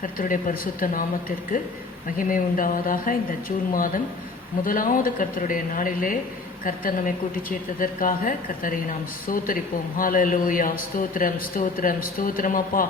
கர்த்தருடைய பரிசுத்த நாமத்திற்கு மகிமை உண்டாவதாக. இந்த ஜூன் மாதம் முதலாவது கர்த்தருடைய நாளிலே கர்த்தர் நம்மை கூட்டி சேர்த்ததற்காக கர்த்தரை நாம் ஸ்தோத்தரிப்போம். ஹalleluya, ஸ்தோத்திரம் ஸ்தோத்திரம் ஸ்தோத்திரம் அப்பா.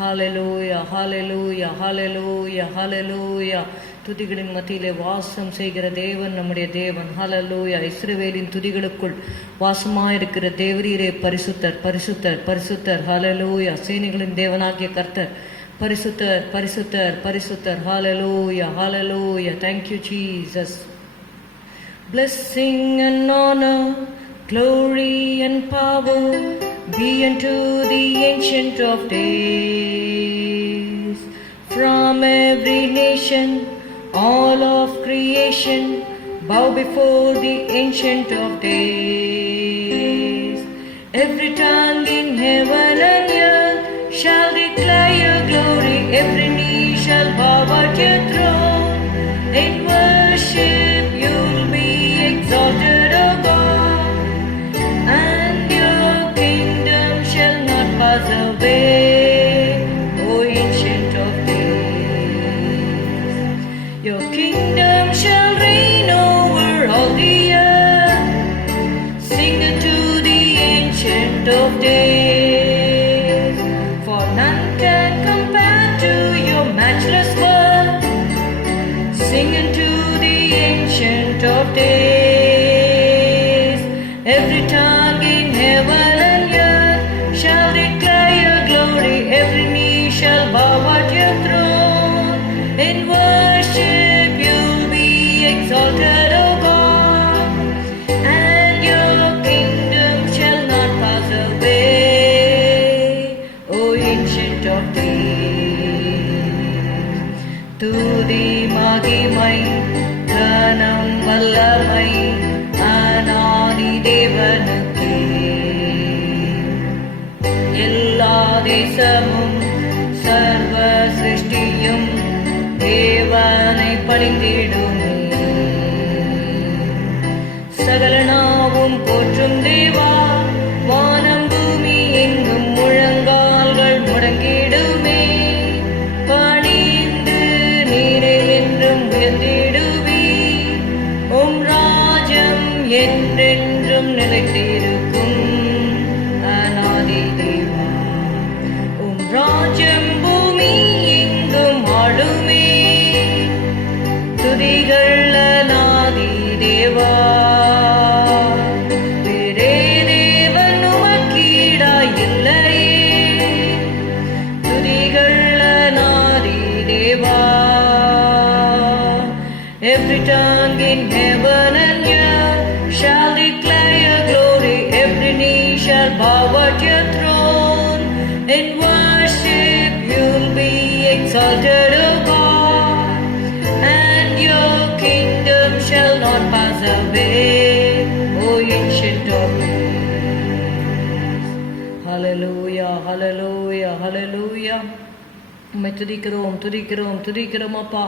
ஹalleluya ஹalleluya ஹalleluya ஹalleluya. துதிகளின் மத்தியிலே வாசம் செய்கிற தேவன் நம்முடைய தேவன். ஹalleluya. இஸ்ரவேலின் துதிகளுக்குள் வாசமாயிருக்கிற தேவரீரே பரிசுத்தர் பரிசுத்தர் பரிசுத்தர். ஹalleluya. சேனைகளின் தேவனாகிய கர்த்தர் பரிசுத்தர் பரிசுத்தர் பரிசுத்தர். ஹalleluya hallelujah. Thank you Jesus. Blessing and honor, glory and power be unto the Ancient of Days. From every nation, all of creation bow before the Ancient of Days. Every tongue in heaven and earth shall declare your glory. Every knee shall bow at your throne. In worship you'll be exalted, O God, and your kingdom shall not pass away, O Ancient of Days. Your kingdom shall reign over all the earth. Sing unto the Ancient of Days, for none can compare to your matchless worth. Sing unto the Ancient of Days. Every tongue in heaven and earth shall declare your glory. Every knee shall bow at your throne. In worship you'll be exalted, O God, and your kingdom shall not pass away, O Ancient of Days. துதி மகிமை கனம் வல்லமை அநாதி தேவனுக்கே. எல்லா தேசமும் சர்வ சிருஷ்டியும் தேவனை பணிந்திடுமே. சகல நாவும் போற்றும் தேவா, வானம் பூமி எங்கும் முழங்கால்கள் முடங்கிடுமே. பணிந்து நீரே என்றும் உயர்ந்திடுவீர். உம் ராஜ்யம் என்றென்றும் நிலைத்திருக்கும் அநாதி தேவா. உம் ராஜ்யம் பூமி எங்கும் ஆளுமே. துதிகள் அநாதி தேவா. வேறே தேவன் உமக்கீடாய் இல்லையே. துதிகள் அநாதி தேவா. Every tongue in heaven and earth shall declare your glory. Every knee shall bow at your throne. In worship you'll be exalted, O God, and your kingdom shall not pass away, O Ancient of Days. Hallelujah, hallelujah, hallelujah. உம்மை துதிக்கிறோம் துதிக்கிறோம் துதிக்கிறோம் அப்பா.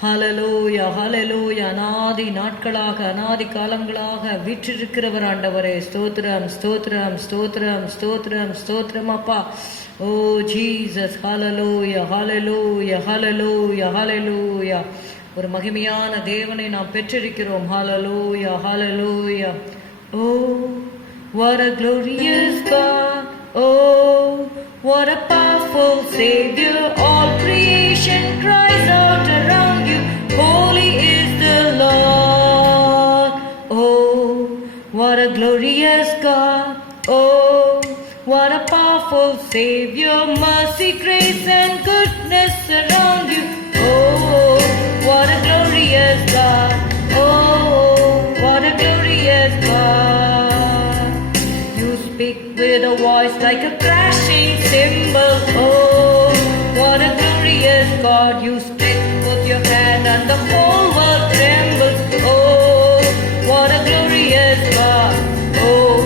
ஹalleluya hallelujah. அநாதி நாட்களாக அநாதி காலங்களாக வீற்றிருக்கிறவர் ஆண்டவரே. ஸ்தோத்திரம் ஸ்தோத்திரம் ஸ்தோத்திரம் ஸ்தோத்திரம் ஸ்தோத்திரம் அப்பா. ஓ ஜீசஸ். ஹalleluya hallelujah hallelujah hallelujah. ஒரு மகிமையான தேவனை நாம் பெற்றிருக்கிறோம். ஹalleluya hallelujah. Oh, what a glorious God. Oh, what a powerful Savior. All creation cries out around you. Holy is the Lord. Oh, what a glorious God. Oh, what a powerful Savior. Mercy, grace and goodness surround you. Oh, what a glorious God. Oh, what a glorious God. You speak with a voice like a crashing cymbal. Oh, what a glorious God. You stretch forth your hand and the whole world trembles. Oh, what a glorious God. Oh,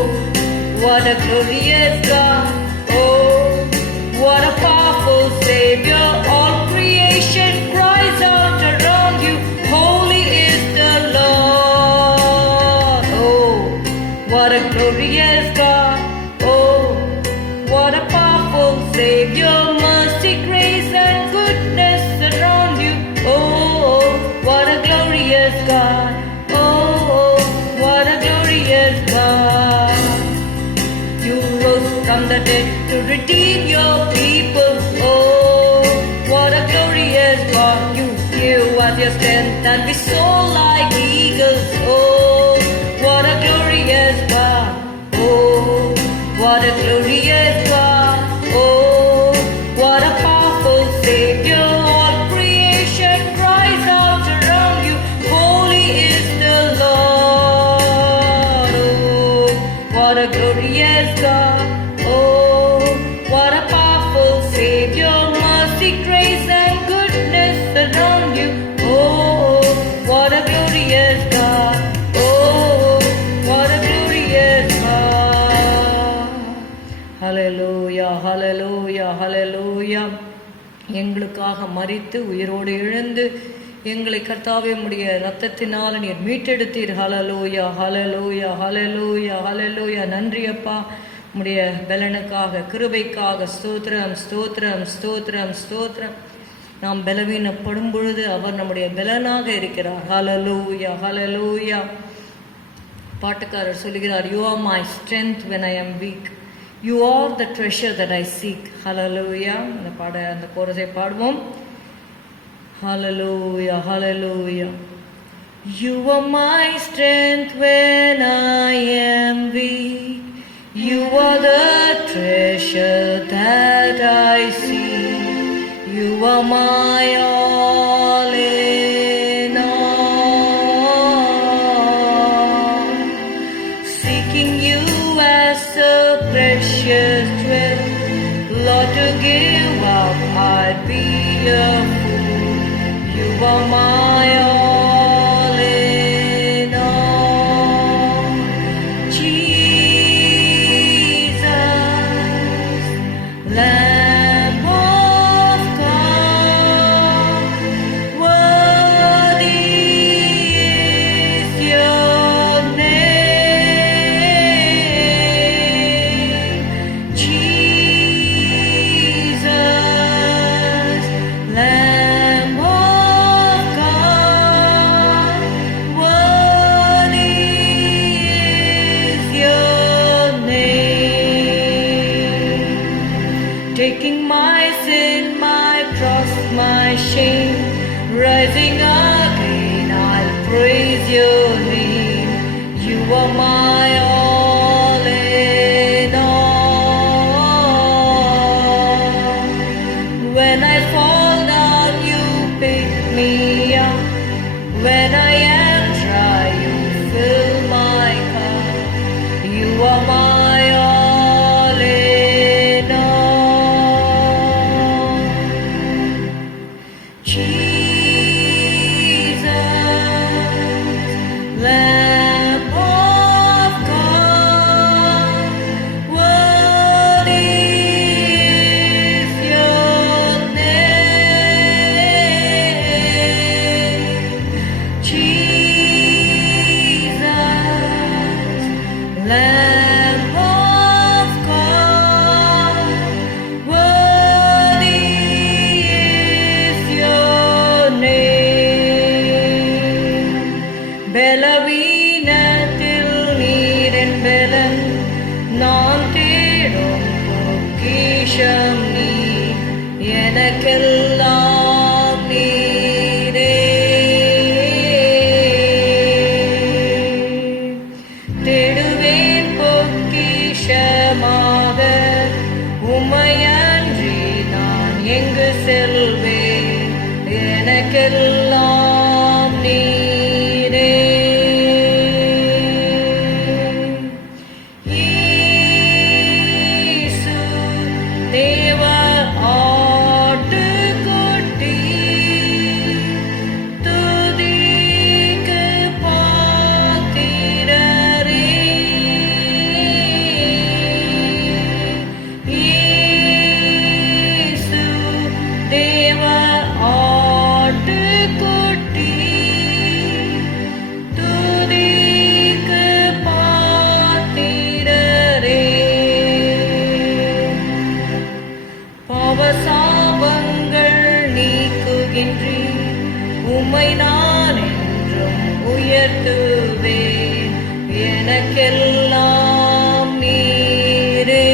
what a glorious God. Oh, what a powerful Savior. All creation cries out around you. Holy is the Lord. Oh, what a glorious God. Oh, what a powerful Savior. Mercy, grace and goodness dead to redeem your people. Oh, what a glorious God you give us your strength and we soar like eagles. Oh, what a glorious God. Oh, what a glorious God. Oh, what a powerful Savior. All creation cries out around you. Holy is the Lord. Oh, what a glorious God. Oh, what a powerful Savior. Mercy, grace and goodness around you. Oh, what a glorious God. Oh, what a glorious God. Hallelujah, hallelujah, hallelujah. எங்களுக்காக மரித்து உயிரோடு எழுந்து எங்களை கர்த்தாவே உம்முடைய இரத்தத்தினால் நீர் மீட்டெடுத்தீர். ஹல்லேலூயா, ஹல்லேலூயா, ஹல்லேலூயா, ஹல்லேலூயா. நன்றி அப்பா, உம்முடைய பலனுக்காக, கிருபைக்காக. ஸ்தோத்திரம், ஸ்தோத்திரம், ஸ்தோத்திரம், ஸ்தோத்திரம். நாம் பலவீனப்படும் பொழுது அவர் நம்முடைய பலனாக இருக்கிறார். ஹல்லேலூயா, ஹல்லேலூயா. பாட்டுக்காரர் சொல்கிறார், You are my strength when I am weak. You are the treasure that I seek. Hallelujah. அந்த கோரஸை பாடுவோம். Hallelujah, hallelujah. You are my strength when I am weak. You are the treasure that I seek. You are my all in all. Seeking you as a precious jewel, Lord, to give up I'd be a fool. You are my all in all. Jesus, Lamb of God, worthy is your name. Jesus, Lamb of God, worthy is your name. Taking my sin, my cross, my shame, rising again, I'll praise your name. You are my all in all. When I fall down, you pick me up. When I am dry, you fill my cup. You are my all in all. Jesus, Lamb of God, worthy is your name. Jesus, Lamb of God, worthy is your name. பலவீனத்தில் நீரின் பலன், நான் தேடும் பொக்கிஷம் நீ, எனக்கெல்லாம் நீரே. தேடுவேன் பொக்கிஷமாக, உம்மையன்றி நான் எங்கு செல்வேன், எனக்கெல்லாம் நீரே. இயேசு தேவ ஆட்டுக்குட்டி, துதிக்கு பாத்திரரே. இயேசு தேவ ஆட்டுக்குட்டி, துதிக்கு பாத்திரரே. பாவசாபங்கள் நீக்குகின்றீர், உம்மை நான் என்றும் உயர்த்துவேன், எனக்கெல்லாம் நீரே.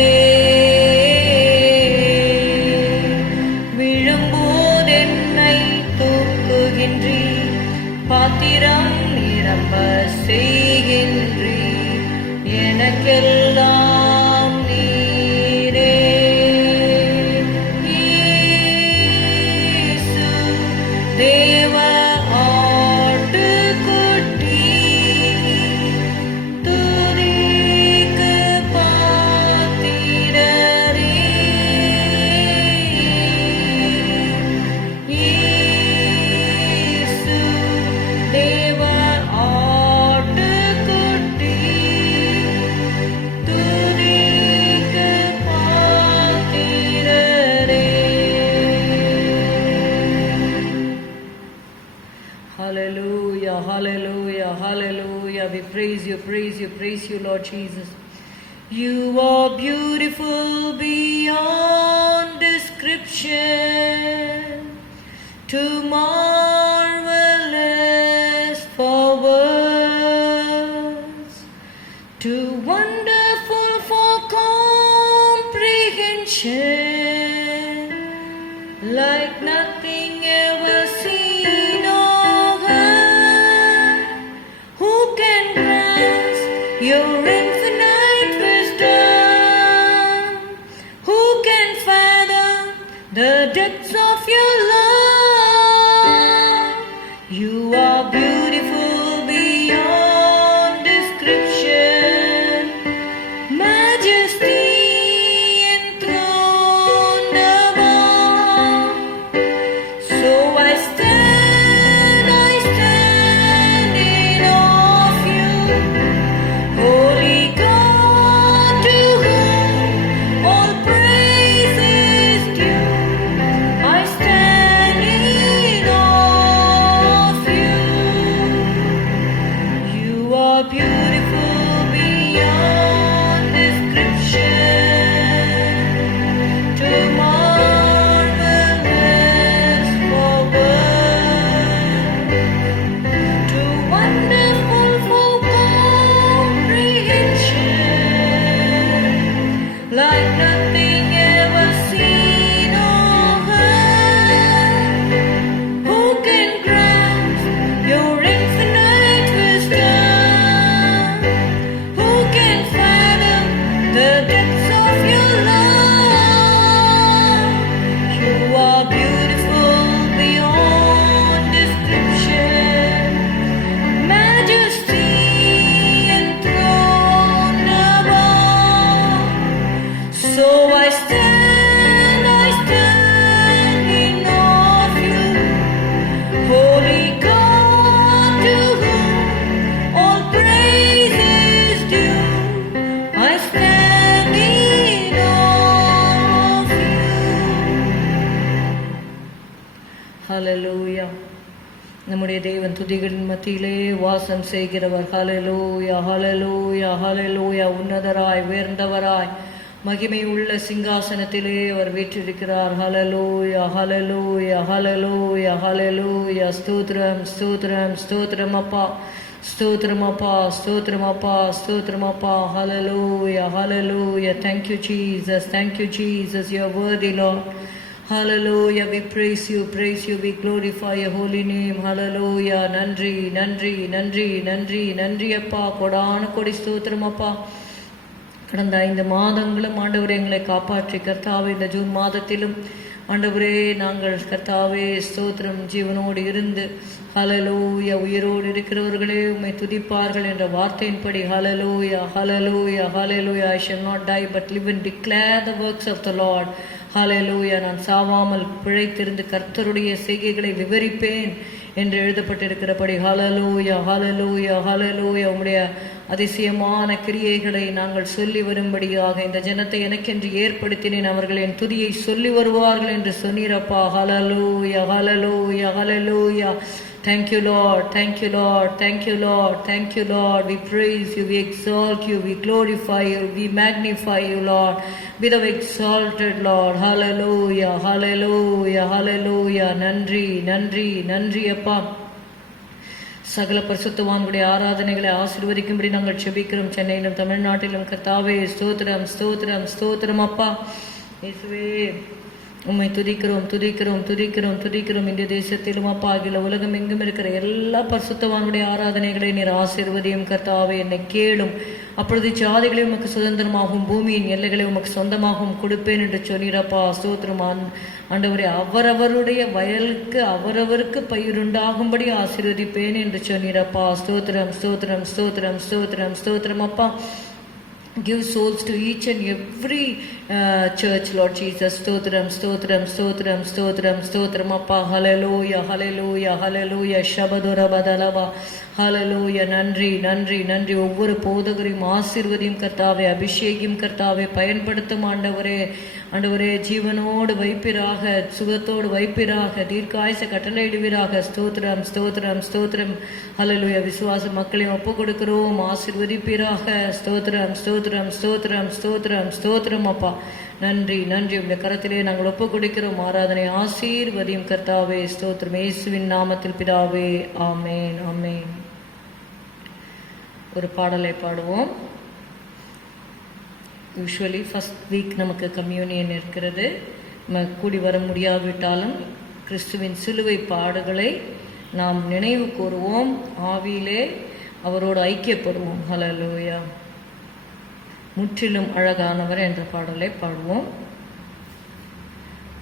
செய்கின்றீ, பாத்திரம் நிரம்ப செய்கின்றீ, எனக்கெல்லாம் நீரே. இயேசு தேவ ஆட்டுக்குட்டி, துதிக்கு பாத்திரரே. இயேசு தேவ ஆட்டுக்குட்டி, துதிக்கு பாத்திரரே. Hallelujah, hallelujah, hallelujah. We praise you, praise you, praise you, Lord Jesus. You are beautiful beyond description, too marvelous for words, too wonderful for comprehension, like nothing ever seen or heard. Who can grasp your infinite wisdom? Who can fathom the depths of your love? You are beautiful beyond description, majesty enthroned above. So I stand in awe of you, Holy God, to whom all praise is due. I stand in awe of you. You are beautiful beyond description, too marvelous for words, too wonderful for comprehension, like nothing ever seen or heard. Who can grasp your infinite wisdom? Who can fathom the depths of your love? You are beautiful beyond description, majesty enthroned above. So I stand in awe of you, Holy God, to whom all praise is due. I stand in awe of you. Hallelujah. நம்முடைய தேவன் துதிகளின் மத்தியிலே வாசம் செய்கிறவர். ஹalleluya, hallelujah, hallelujah. உன்னதராய் உயர்ந்தவராய் மகிமை உள்ள சிங்காசனத்திலே அவர் வீற்றிருக்கிறார். ஹalleluya, hallelujah, hallelujah, hallelujah. ஸ்தோத்திரம், ஸ்தோத்திரம், ஸ்தோத்திரம் அப்பா, ஸ்தோத்திரம் அப்பா, ஸ்தோத்திரம் அப்பா, ஸ்தோத்திரம் அப்பா. Hallelujah, hallelujah. Thank you Jesus, thank you Jesus. You are worthy, Lord. Hallelujah. We praise you, we glorify your holy name. Hallelujah. நன்றி, நன்றி, நன்றி, நன்றி, நன்றி அப்பா. கொடான கொடி ஸ்தோத்திரம் அப்பா. கடந்த 5 மாதங்களும் ஆண்டவரே எங்களை காப்பாற்றி கர்த்தாவே, இந்த ஜூன் மாதத்திலும் ஆண்டவரே நாங்கள் கர்த்தாவே ஸ்தோத்திரம் ஜீவனோடு இருந்து ஹalleluya உயிரோடு இருக்கிறவர்களே உம்மை துதிப்பார்கள் என்ற வார்த்தையின்படி ஹalleluya, hallelujah, hallelujah. I shall not die but live and declare the works of the Lord. ஹalleluya. நான் சாவாமல் பிழைத்திருந்து கர்த்தருடைய செய்கைகளை விவரிப்பேன் என்று எழுதப்பட்டிருக்கிறபடி ஹalleluya, hallelujah, hallelujah. உம்முடைய அதிசயமான கிரியைகளை நாங்கள் சொல்லி வரும்படியாக இந்த ஜனத்தை எனக்கென்று ஏற்படுத்தினேன், அவர்கள் என் துதியை சொல்லி வருவார்கள் என்று சொன்னீரப்பா. ஹalleluya, hallelujah, hallelujah. Thank you, Lord. Thank you, Lord. Thank you, Lord. Thank you, Lord. We praise you. We exalt you. We glorify you. We magnify you, Lord. Be thou exalted, Lord. Hallelujah. Hallelujah. Hallelujah. நன்றி, நன்றி, நன்றி அப்பா. சகல பரிசுத்தவான்களுடைய ஆராதனைகளை ஆசீர்வதிக்கும்படி நாங்கள் செபிக்கிறோம். சென்னையிலும் தமிழ்நாட்டிலும் கர்த்தாவே ஸ்தோத்திரம், ஸ்தோத்திரம், ஸ்தோத்திரம் அப்பா. இயேசுவே உம்மை துதிக்கிறோம் துதிக்கிறோம் துதிக்கிறோம் துதிக்கிறோம். இந்த தேசத்திலும் அப்பா அகில உலகம் எங்கும் இருக்கிற எல்லா பரிசுத்தவானுடைய ஆராதனைகளை நீர் ஆசீர்வதியும் கர்த்தாவே. என்னை கேளும், அப்பொழுது ஜாதிகளை உமக்கு சுதந்திரமாகவும் பூமியின் எல்லைகளை உமக்கு சொந்தமாகவும் கொடுப்பேன் என்று சொன்னீரப்பா. ஸ்தோத்திரம் ஆண்டவரே. அவரவருடைய வயலுக்கு அவரவருக்கு பயிருண்டாகும்படி ஆசீர்வதிப்பேன் என்று சொன்னீரப்பா. ஸ்தோத்திரம் ஸ்தோத்திரம் ஸ்தோத்திரம் ஸ்தோத்திரம் ஸ்தோத்திரம் அப்பா. Give souls to each and every church, Lord Jesus. Stotram, stotram, stotram, stotram, stotram, appa. Hallelujah, hallelujah, hallelujah. Shabadora badalava. ஹalleluya. நன்றி நன்றி நன்றி. ஒவ்வொரு போதகரையும் ஆசீர்வதியும் கர்த்தாவே, அபிஷேகம் கர்த்தாவே, பயன்படுத்தும் ஆண்டவரே. ஆண்டவரே, ஜீவனோடு வைப்பிராக, சுகத்தோடு வைப்பிராக, தீர்க்காயச கட்டளையிடுவீராக. ஸ்தோத்திரம் ஸ்தோத்திரம் ஸ்தோத்திரம். ஹalleluya. விசுவாச மக்களையும் ஒப்பு கொடுக்கிறோம், ஆசீர்வதிப்பீராக. ஸ்தோத்திரம் ஸ்தோத்திரம் ஸ்தோத்திரம் ஸ்தோத்திரம் ஸ்தோத்திரம் அப்பா. நன்றி நன்றி. உடைய கரத்திலே நாங்கள் ஒப்பு கொடுக்கிறோம். ஆராதனை ஆசீர்வதியும் கர்த்தாவே. ஸ்தோத்திரம். இயேசுவின் நாமத்தில் பிதாவே. ஆமேன் ஆமேன். ஒரு பாடலை பாடுவோம். யூஸ்வலி ஃபர்ஸ்ட் வீக் நமக்கு கம்யூனியன் இருக்கிறது. நம்ம கூடி வர முடியாவிட்டாலும் கிறிஸ்துவின் சிலுவை பாடுகளை நாம் நினைவு கூறுவோம், ஆவியிலே அவரோடு ஐக்கியப்படுவோம். ஹல்லேலூயா. முற்றிலும் அழகானவர் என்ற பாடலை பாடுவோம்.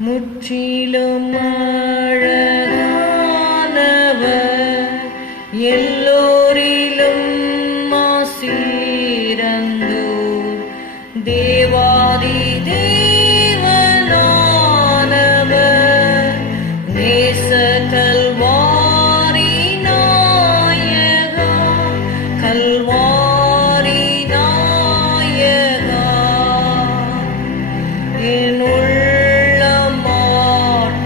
முற்றிலும் அழகானவர், எல்லோரிலும் ஆசீரந்தோர், தேவாதி தேவனானவர், நேச கல்வாரி நாயகா, கல்வாரி நாயகா, என் உள்ளம் ஆட்கொண்டீர்,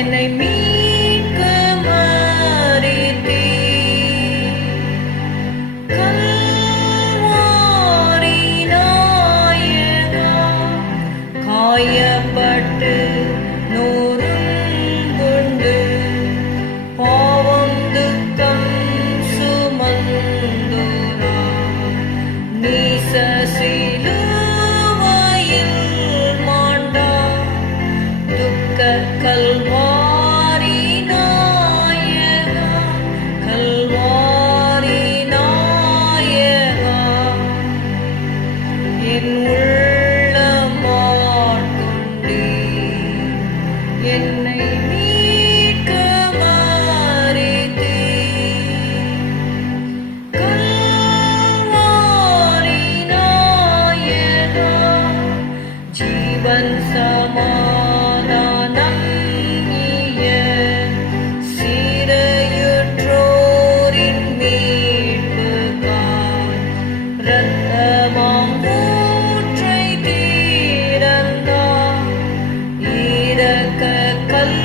என்னை மீட்க மறித்தீர், கல்வாரி நாயகா, காயப்பட்டு நொறுங்குண்டு பாவம் துக்கம் சுமந்தோராய், நீச சிலுவையில் மாண்டார், துக்க கல்வாரி நாயகா, கல்வாரி நாயகா, என் உள்ளம் ஆட்கொண்டீர், என்னை மீட்க மறித்தீர், கல்வாரி நாயகா, ஜீவன் சமாதானம் நீய, சீரையுற்றோரின் மீட்புக்காய், இரத்தமாம் ஊற்றை திறந்தார், இரக்க கல்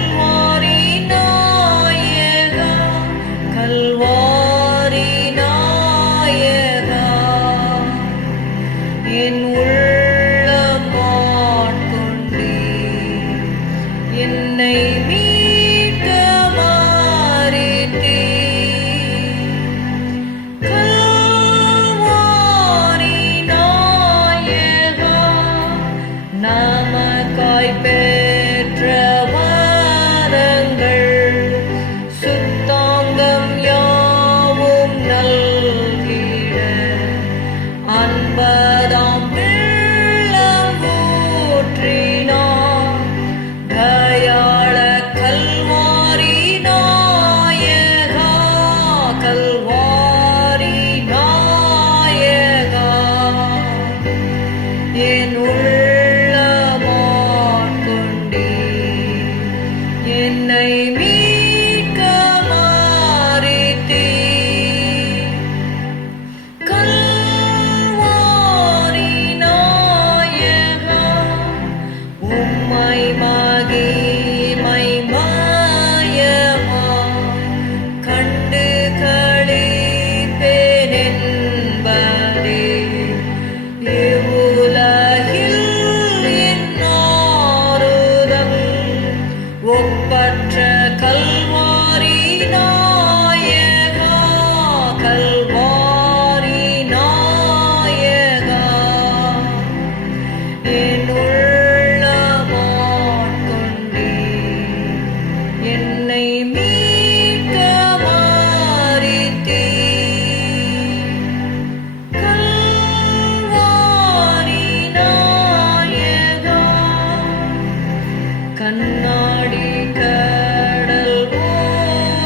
கண்ணாடி கடல்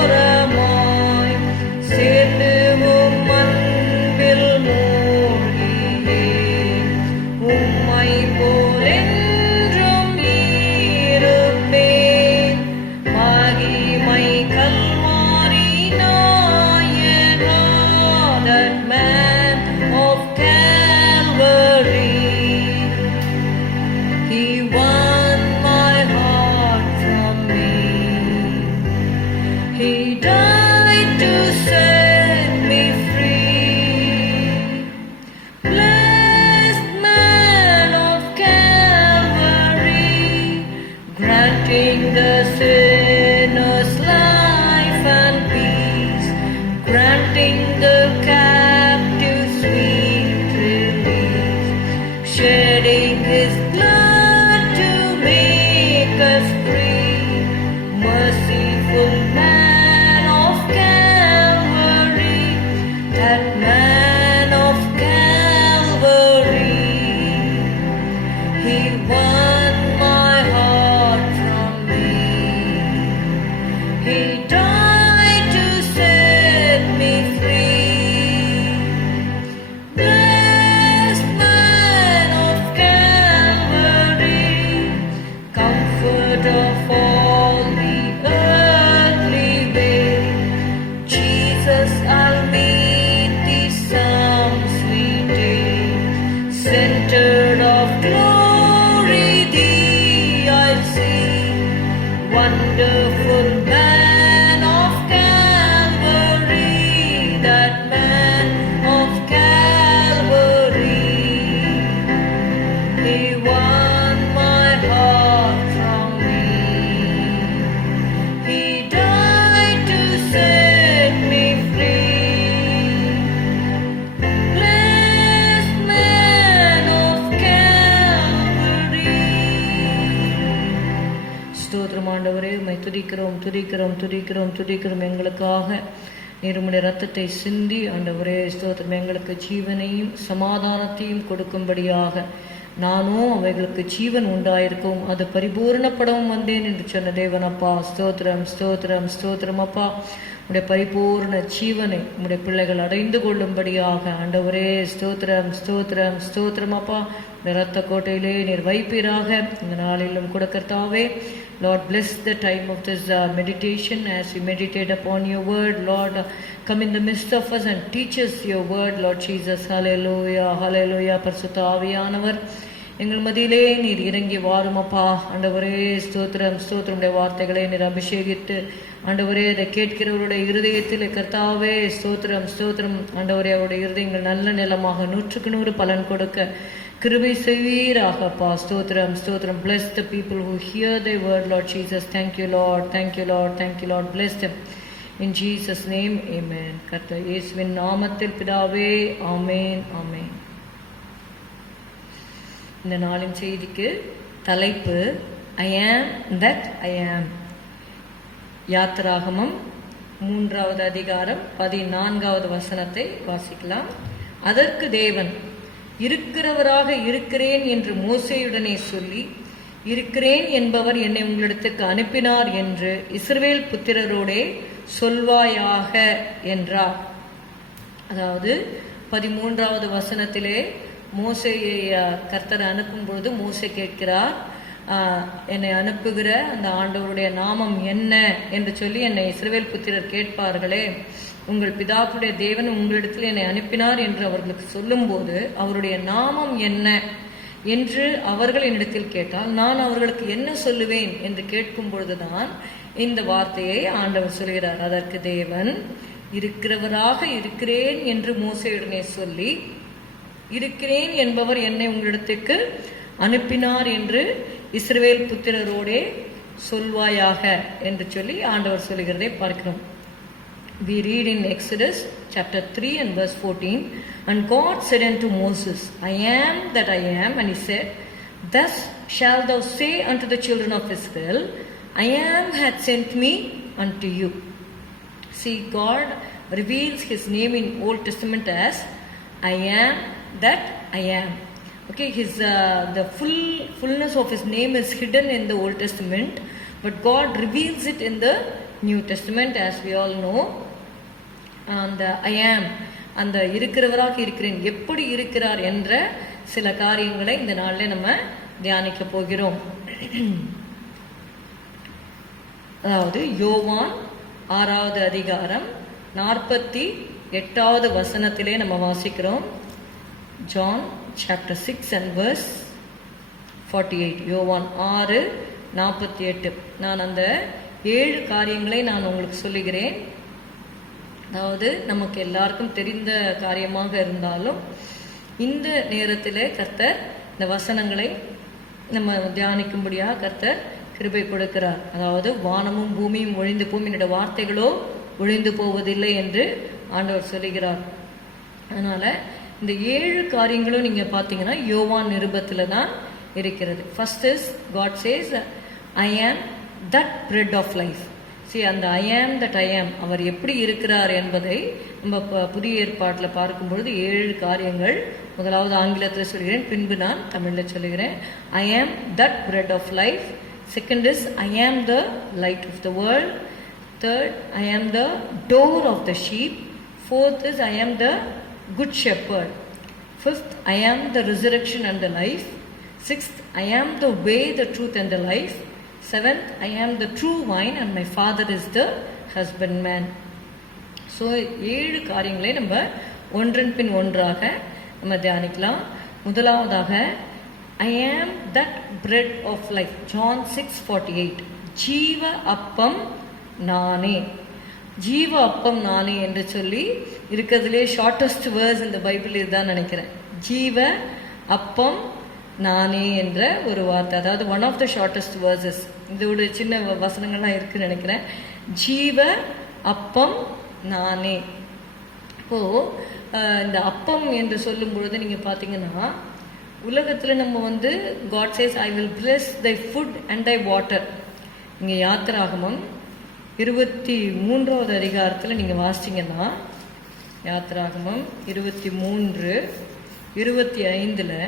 ஓரமாய் சேர்ந்து உம் அன்பில் மூழ்கியே உம்மை போலென்றும் இருப்பேன் மகிமை கல்வாரி நாயகா that man of Calvary. He won my heart from me. He died to set me free. Blessed man of Calvary, granting the sinner's life and peace, granting the captive sweet release, shedding his blood to make us free. Merciful man of Calvary, that man of Calvary, he won my heart from me. He died to set me free. Blessed man of Calvary, comfort of all the earthly way. Jesus, I'll meet thee some sweet day. Centered of glory, thee I'll see. Wonderful man of Calvary, that man of Calvary, he won my heart from me. He died to set me free. Blessed man of Calvary. ஸ்தோத்திரம் ஆண்டவரே, உம்மை துதிக்கிறோம் துதிக்கிறோம் துதிக்கிறோம் துதிக்கிறோம். எங்களுக்காக நீர் உம்முடைய ரத்தத்தை சிந்தி ஆண்டவரே ஸ்தோத்திரம் எங்களுக்கு ஜீவனையும் சமாதானத்தையும் கொடுக்கும்படியாக நானும் அவைகளுக்கு ஜீவன் உண்டாயிருக்கும் அது பரிபூர்ணப்படவும் வந்தேன் என்று சொன்ன தேவனப்பா. ஸ்தோத்திரம் ஸ்தோத்திரம் ஸ்தோத்திரம் அப்பா. உடைய பரிபூர்ண ஜீவனை உடைய பிள்ளைகள் அடைந்து கொள்ளும்படியாக ஆண்டவரே ஸ்தோத்திரம் ஸ்தோத்திரம் ஸ்தோத்திரம் அப்பா. உடைய ரத்த கோட்டையிலே நீர் வைப்பீராக இந்த நாளிலும் கூட கர்த்தாவே. Lord, bless the time of this meditation as we meditate upon your word. Lord, come in the midst of us and teach us your word, Lord Jesus. Hallelujah, hallelujah. பரிசுத்த ஆவியானவர் எங்கள் மதியிலே நீர் இறங்கி வாருமப்பா. ஆண்டவரே ஸ்தோத்திரம் ஸ்தோத்திரம். உடைய வார்த்தைகளை நீர் அபிஷேகித்து ஆண்டவரே அதை கேட்கிறவருடைய இருதயத்தில் கர்த்தாவே ஸ்தோத்திரம் ஸ்தோத்திரம். ஆண்டவரே அவருடைய இருதயங்கள் நல்ல நிலமாக 100க்கு 100 பலன் கொடுக்க கிருபை செய்வீராகப்பா. ஸ்தோத்திரம் ஸ்தோத்திரம். Bless the people who hear the word, Lord Jesus. Thank you, Lord. Thank you, Lord. Thank you, Lord. Bless them. In Jesus' name, amen. கர்த்தர் இயேசுவின் நாமத்தில் பிதாவே, ஆமென் ஆமென். இந்த நாளின் செய்திக்கு தலைப்பு I am that I am. யாத்திராகமம் 3வது அதிகாரம் 14வது வசனத்தை வாசிக்கலாம். அதற்கு தேவன், இருக்கிறவராக இருக்கிறேன் என்று மோசேயுடனே சொல்லி, இருக்கிறேன் என்பவர் என்னை உங்களிடத்துக்கு அனுப்பினார் என்று இஸ்ரவேல் புத்திரரோடே சொல்வாயாக என்றார். அதாவது 13வது வசனத்திலே மோசேயை கர்த்தர் அனுப்பும் பொழுது மோசே கேட்கிறார், என்னை அனுப்புகிற அந்த ஆண்டவருடைய நாமம் என்ன என்று சொல்லி என்னை இஸ்ரவேல் புத்திரர் கேட்பார்களே, உங்கள் பிதாவுடைய தேவன் உங்களிடத்தில் என்னை அனுப்பினார் என்று அவர்களுக்கு சொல்லும்போது அவருடைய நாமம் என்ன என்று அவர்கள் என்னிடத்தில் கேட்டால் நான் அவர்களுக்கு என்ன சொல்லுவேன் என்று கேட்கும் பொழுதுதான் இந்த வார்த்தையை ஆண்டவர் சொல்கிறார். அதற்கு தேவன், இருக்கிறவராக இருக்கிறேன் என்று மோசேயுடனே சொல்லி, இருக்கிறேன் என்பவர் என்னை உங்களிடத்துக்கு அனுப்பினார் என்று இஸ்ரவேல் புத்திரரோடே சொல்வாயாக என்று சொல்லி ஆண்டவர் சொல்லுகிறதை பார்க்கிறோம். We read in Exodus chapter 3 and verse 14, and God said unto Moses, I am that I am, and he said, thus shalt thou say unto the children of Israel, I am hath sent me unto you. See, God reveals his name in Old Testament as I am that I am. Okay, the fullness of his name is hidden in the Old Testament, but God reveals it in the New Testament, as we all know. And I am, அந்த இருக்கிறவராக இருக்கிறேன் எப்படி இருக்கிறார் என்ற சில காரியங்களை இந்த நாளில் நம்ம தியானிக்க போகிறோம். அதாவது யோவான் 6வது அதிகாரம் 48வது வசனத்திலே நம்ம வாசிக்கிறோம். John chapter 6 and verse 48. யோவான் 6:48. நான் அந்த 7 காரியங்களை நான் உங்களுக்கு சொல்லுகிறேன். அதாவது நமக்கு எல்லாருக்கும் தெரிந்த காரியமாக இருந்தாலும் இந்த நேரத்தில் கர்த்தர் இந்த வசனங்களை நம்ம தியானிக்கும்படியாக கர்த்தர் கிருபை கொடுக்கிறார். அதாவது வானமும் பூமியும் ஒழிந்து போகும், என்னுடைய வார்த்தைகளோ ஒழிந்து போவதில்லை என்று ஆண்டவர் சொல்லுகிறார். அதனால இந்த 7 காரியங்களும் நீங்க பார்த்தீங்கன்னா யோவான் நிருபத்தில் தான் இருக்கிறது. First is God says I am that bread of life. சரி, அந்த ஐ ஆம் தட் ஐ ஆம் அவர் எப்படி இருக்கிறார் என்பதை நம்ம புதிய ஏற்பாட்டில் பார்க்கும்பொழுது 7 காரியங்கள். முதலாவது ஆங்கிலத்தில் சொல்கிறேன், பின்பு நான் தமிழில் சொல்லுகிறேன். I am that bread of life. Second is I am the light of the world. Third, I am the door of the sheep. Fourth is I am the good shepherd. Fifth, I am the resurrection and the life. Sixth, I am the way, the truth and the life. Seventh, I am the true vine and my father is the husbandman. So 7 காரியங்களை நம்ம ஒன்றன் பின் ஒன்றாக நம்ம தியானிக்கலாம். முதலாவதாக I am that bread of life. John 6:48. ஜீவ அப்பம் நானே. ஜீவ அப்பம் நானே என்று சொல்லி இருக்கிறதுலே ஷார்டஸ்ட் வேர்ஸ் இந்த பைபிள் இதுதான் நினைக்கிறேன். ஜீவ அப்பம் நானே என்ற ஒரு வார்த்தை, அதாவது one of the shortest verses. இதோட சின்ன வசனங்கள்லாம் இருக்குன்னு நினைக்கிறேன். ஜீவ அப்பம் நானே. இப்போ இந்த அப்பம் என்று சொல்லும் பொழுது நீங்க பார்த்தீங்கன்னா உலகத்தில் நம்ம வந்து God says I will bless thy food and thy water. இங்கே யாத்திராகமம் 23வது அதிகாரத்தில் நீங்கள் வாசிச்சிங்கன்னா யாத்திராகமம் 23:25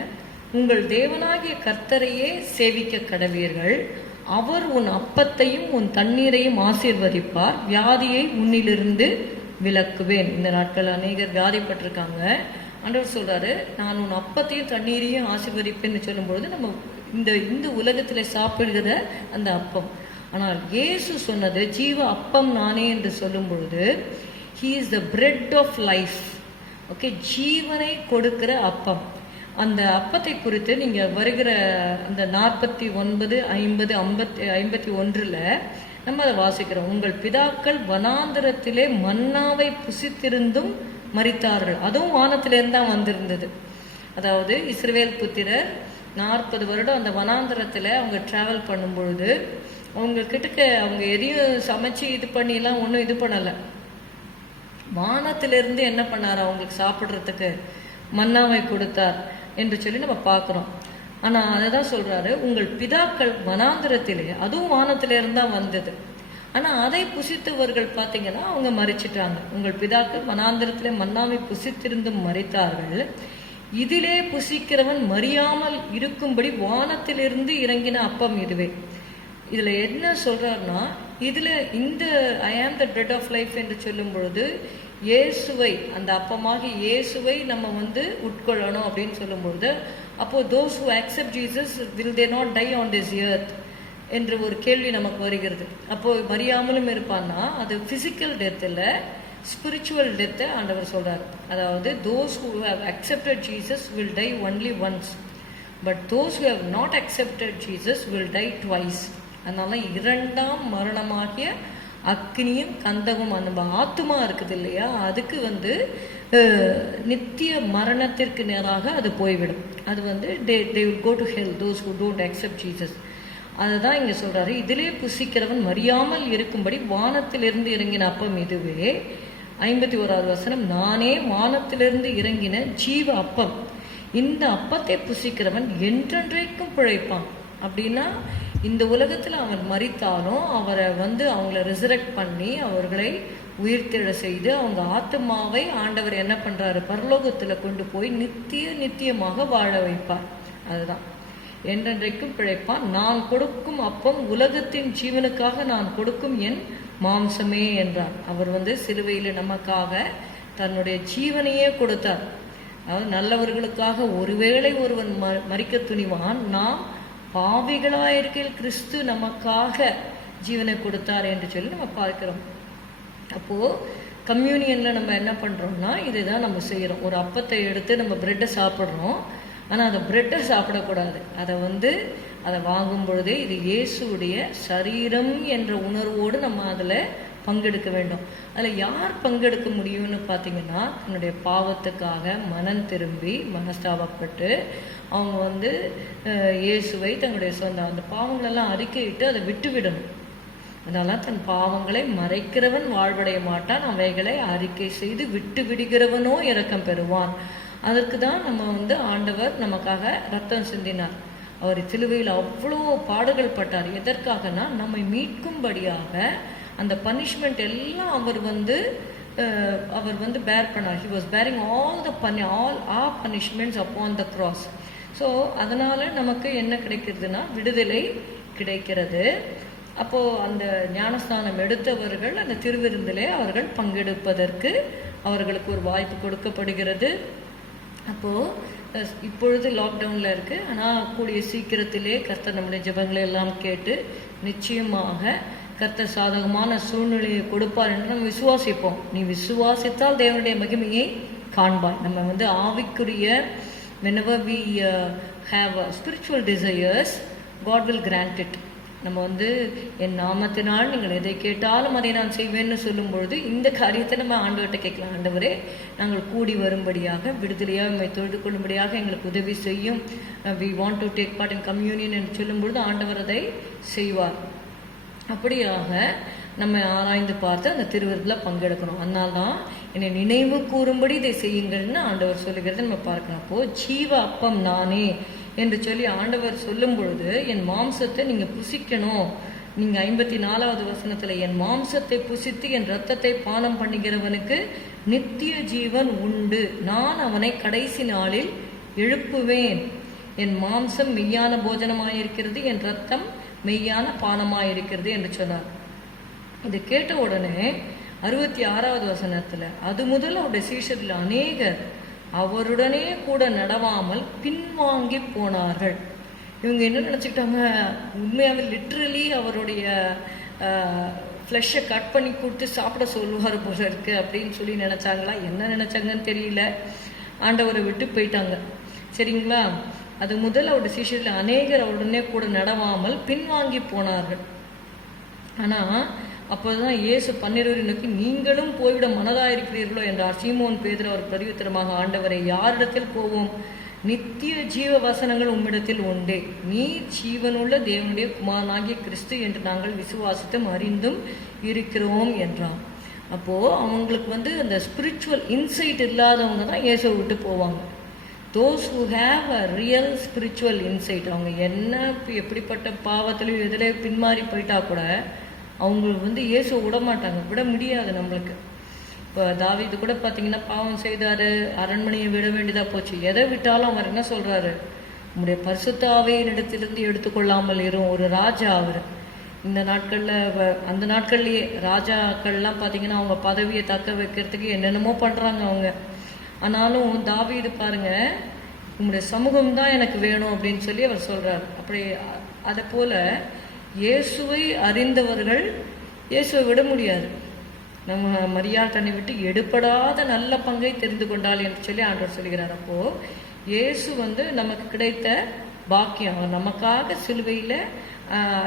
உங்கள் தேவனாகிய கர்த்தரையே சேவிக்க கடவீர்கள், அவர் உன் அப்பத்தையும் உன் தண்ணீரையும் ஆசீர்வதிப்பார், வியாதியை உன்னிலிருந்து விலக்குவேன். இந்த நாட்கள் அநேகர் வியாதிப்பட்டிருக்காங்க. ஆண்டவர் சொல்றாரு, நான் உன் அப்பத்தையும் தண்ணீரையும் ஆசீர்வதிப்பேன்னு சொல்லும்பொழுது நம்ம இந்த உலகத்தில் சாப்பிடுகிற அந்த அப்பம். ஆனால் இயேசு சொன்னது ஜீவ அப்பம் நானே என்று சொல்லும் பொழுது he is the bread of life. Okay, ஜீவனை கொடுக்கிற அப்பம். அந்த அப்பத்தை குறித்து நீங்க வருகிற அந்த 49, 50, 51 நம்ம அதை வாசிக்கிறோம். உங்கள் பிதாக்கள் வனாந்தரத்திலே மன்னாவை புசித்திருந்தும் மரித்தார்கள். அதுவும் வானத்திலிருந்து தான் வந்திருந்தது. அதாவது இஸ்ரவேல் புத்திரர் 40 வருடம் அந்த வனாந்தரத்தில் அவங்க டிராவல் பண்ணும்பொழுது அவங்க கிட்டக்க அவங்க எதையும் சமைச்சு இது பண்ணிலாம் ஒன்றும் இது பண்ணலை. வானத்திலிருந்து என்ன பண்ணார், அவங்களுக்கு சாப்பிட்றதுக்கு மன்னாவை கொடுத்தார் என்று சொல்லி நம்ம பார்க்குறோம். ஆனால் அதை தான் சொல்கிறாரு, உங்கள் பிதாக்கள் வனாந்தரத்திலே, அதுவும் வானத்திலிருந்து தான் வந்தது. ஆனால் அதை புசித்தவர்கள் பார்த்தீங்கன்னா அவங்க மறிச்சிட்டாங்க. உங்கள் பிதாக்கள் வனாந்தரத்திலே மன்னாவை புசித்திருந்தும் மறித்தார்கள், இதிலே புசிக்கிறவன் மறியாமல் இருக்கும்படி வானத்திலிருந்து இறங்கின அப்பம் இதுவே. இதில் என்ன சொல்கிறாருன்னா, இதில் இந்த ஐ am the bread of life என்று சொல்லும் பொழுது இயேசுவை, அந்த அப்பமாகி இயேசுவை நம்ம வந்து உட்கொள்ளணும் அப்படின்னு சொல்லும்பொழுது, அப்போது those who accept Jesus will they not die on this earth என்ற ஒரு கேள்வி நமக்கு வருகிறது. அப்போது மறியாமலும் இருப்பான்னா அது ஃபிசிக்கல் டெத் இல்லை, ஸ்பிரிச்சுவல் டெத்தை ஆண்டவர் சொல்கிறார். அதாவது those who have accepted Jesus will die only once, but those who have not accepted Jesus will die twice. அதனால 2ஆம் மரணமாகிய அக்னியும் கந்தகம் நம்ம ஆத்துமா இருக்குது இல்லையா, அதுக்கு வந்து நித்திய மரணத்திற்கு நேராக அது போய்விடும். அது வந்து they will go to hell, those who don't accept Jesus. அதுதான் இங்கே சொல்கிறாரு, இதிலே புசிக்கிறவன் மறியாமல் இருக்கும்படி வானத்திலிருந்து இறங்கின அப்பம் இதுவே. 51வது வசனம், நானே வானத்திலிருந்து இறங்கின ஜீவ அப்பம், இந்த அப்பத்தை புசிக்கிறவன் என்றென்றைக்கும் பிழைப்பான். அப்படின்னா இந்த உலகத்தில் அவர் மரித்தாலும் அவரை அவங்கள ரிசரெக்ட் பண்ணி அவர்களை உயிர்த்தெழ செய்து அவங்க ஆத்மாவை ஆண்டவர் என்ன பண்றாரு, பரலோகத்தில் கொண்டு போய் நித்தியமாக வாழ வைப்பார். அதுதான் என்றென்றைக்கும் பிழைப்பான். நான் கொடுக்கும் அப்பம் உலகத்தின் ஜீவனுக்காக நான் கொடுக்கும் என் மாம்சமே என்றார். அவர் சிலுவையில் நமக்காக தன்னுடைய ஜீவனையே கொடுத்தார். அதாவது நல்லவர்களுக்காக ஒருவேளை ஒருவன் மரிக்க துணிவான், நாம் பாவிகளாயிருக்கையில் கிறிஸ்து நமக்காக ஜீவனை கொடுத்தார் என்று சொல்லி நம்ம பார்க்கிறோம். அப்போ கம்யூனியன்ல நம்ம என்ன பண்றோம்னா இதுதான் நம்ம செய்யறோம். ஒரு அப்பத்தை எடுத்து நம்ம பிரெட்டை சாப்பிட்றோம். ஆனா அந்த பிரெட்டை சாப்பிடக்கூடாது. அதை வாங்கும் பொழுதே இது இயேசுடைய சரீரம் என்ற உணர்வோடு நம்ம அதுல பங்கெடுக்க வேண்டும். அதில் யார் பங்கெடுக்க முடியும்னு பார்த்தீங்கன்னா, தன்னுடைய பாவத்துக்காக மனம் திரும்பி மனஸ்தாபப்பட்டு அவங்க இயேசுவை தங்களுடைய சொந்த அந்த பாவங்களெல்லாம் அறிக்கையிட்டு அதை விட்டு விடணும். அதனால தன் பாவங்களை மறைக்கிறவன் வாழ்வடைய மாட்டான், அவைகளை அறிக்கை செய்து விட்டு விடுகிறவனோ இரக்கம் பெறுவான். அதற்கு தான் நம்ம ஆண்டவர் நமக்காக ரத்தம் சிந்தினார். அவர் சிலுவையில் அவ்வளோ பாடுகள் பட்டார். எதற்காகனா நம்மை மீட்கும்படியாக. அந்த பனிஷ்மெண்ட் எல்லாம் அவர் பேர் பண்ணார். He was bearing all our punishments upon the cross. So அதனால நமக்கு என்ன கிடைக்கிறதுனா விடுதலை கிடைக்கிறது. அப்போ அந்த ஞானஸ்தானம் எடுத்தவர்கள் அந்த திருவிருந்திலே அவர்கள் பங்கெடுப்பதற்கு அவர்களுக்கு ஒரு வாய்ப்பு கொடுக்கப்படுகிறது. அப்போ இப்பொழுது லாக்டவுன்ல இருக்கு. ஆனால் கூடிய சீக்கிரத்திலே கர்த்தர் நம்முடைய ஜெபங்களை எல்லாம் கேட்டு நிச்சயமாக கர்த்தர் சாதகமான சூழ்நிலையை கொடுப்பார் என்று நம்ம விசுவாசிப்போம். நீ விசுவாசித்தால் தேவனுடைய மகிமையை காண்பாய். நம்ம ஆவிக்குரிய whenever we have spiritual desires, God will grant it. நம்ம என் நாமத்தினால் நீங்கள் எதை கேட்டாலும் அதை நான் செய்வேன்னு சொல்லும் பொழுது இந்த காரியத்தை நம்ம ஆண்டவர்கிட்ட கேட்கலாம். ஆண்டவரே, நாங்கள் கூடி வரும்படியாக விடுதலையாக நம்மை தொழுது கொள்ளும்படியாக எங்களுக்கு உதவி செய்யும். we want to take part in communion என்று சொல்லும் பொழுது ஆண்டவர் அதை செய்வார். அப்படியாக நம்ம ஆராய்ந்து பார்த்து அந்த திருவிருந்தில் பங்கெடுக்கணும். அதனால்தான் என்னை நினைவு கூறும்படி இதை செய்யுங்கள்னு ஆண்டவர் சொல்லுகிறது நம்ம பார்க்கணும். அப்போ ஜீவ அப்பம் நானே என்று சொல்லி ஆண்டவர் சொல்லும் பொழுது என் மாம்சத்தை நீங்க புசிக்கணும். நீங்க 54வது வசனத்துல என் மாம்சத்தை புசித்து என் ரத்தத்தை பானம் பண்ணுகிறவனுக்கு நித்திய ஜீவன் உண்டு, நான் அவனை கடைசி நாளில் எழுப்புவேன். என் மாம்சம் மெய்யான போஜனமாயிருக்கிறது, என் ரத்தம் மெய்யான பானமாயிருக்கிறது என்று சொன்னார். இது கேட்ட உடனே 66வது வசனத்துல அது முதல் அவருடைய சீஷரில் அநேகர் அவருடனே கூட நடவாமல் பின்வாங்கி போனார்கள். இவங்க என்ன நினைச்சுக்கிட்டாங்க, உண்மையாவே லிட்ரலி அவருடைய ஃப்ளஷை கட் பண்ணி கொடுத்து சாப்பிட சொல்லுவார் போல இருக்கு அப்படின்னு சொல்லி நினைச்சாங்களா, என்ன நினைச்சாங்கன்னு தெரியல. ஆண்டவரை விட்டு போயிட்டாங்க. சரிங்களா? அது முதல் அவருடைய சீஷரில் அநேகர் அவருடனே கூட நடவாமல் பின்வாங்கி போனார்கள். ஆனா அப்போதுதான் இயேசு 12 நோக்கி நீங்களும் போய்விட மனதாயிருக்கிறீர்களோ என்றார். சீமோன் பேதுரு அவர் பிரதியுத்தரமாக, ஆண்டவரை யாரிடத்தில் போவோம்? நித்திய ஜீவ வசனங்கள் உம்மிடத்தில் உண்டே, நீ ஜீவனுள்ள தேவனுடைய குமாரனாகிய கிறிஸ்து என்று நாங்கள் விசுவாசித்தும் அறிந்தும் இருக்கிறோம் என்றான். அப்போ அவங்களுக்கு அந்த ஸ்பிரிச்சுவல் இன்சைட் இல்லாதவங்க தான் இயேசுவை விட்டு போவாங்க. those who have a real spiritual insight, அவங்க என்ன எப்படிப்பட்ட பாவத்திலையும் எதிலே பின்மாறி போயிட்டா கூட அவங்க இயேசுவை விட மாட்டாங்க, விட முடியாது நம்மளுக்கு. இப்போ தாவீது கூட பார்த்தீங்கன்னா பாவம் செய்தாரு, அரண்மனையை விட வேண்டியதா போச்சு. எதை விட்டாலும் அவர் என்ன சொல்றாரு, உங்களுடைய பரிசுத்த ஆவியின் இடத்திலிருந்து எடுத்துக்கொள்ளாமல் இரும். ஒரு ராஜா அவர். இந்த நாட்கள்ல அந்த நாட்கள்லயே ராஜாக்கள்லாம் பார்த்தீங்கன்னா அவங்க பதவியை தக்க வைக்கிறதுக்கு என்னென்னமோ பண்றாங்க அவங்க. ஆனாலும் தாவீது பாருங்க, உங்களுடைய சமூகம் தான் எனக்கு வேணும் அப்படின்னு சொல்லி அவர் சொல்றாரு. அப்படி அதை போல இயேசுவை அறிந்தவர்கள் இயேசுவை விட முடியாது. நம்ம மரியாள் தன்னை விட்டு எடுபடாத நல்ல பங்கை தெரிந்து கொண்டாள் என்று சொல்லி ஆண்டவர் சொல்கிறார். அப்போ இயேசு நமக்கு கிடைத்த பாக்கியம். அவர் நமக்காக சிலுவையில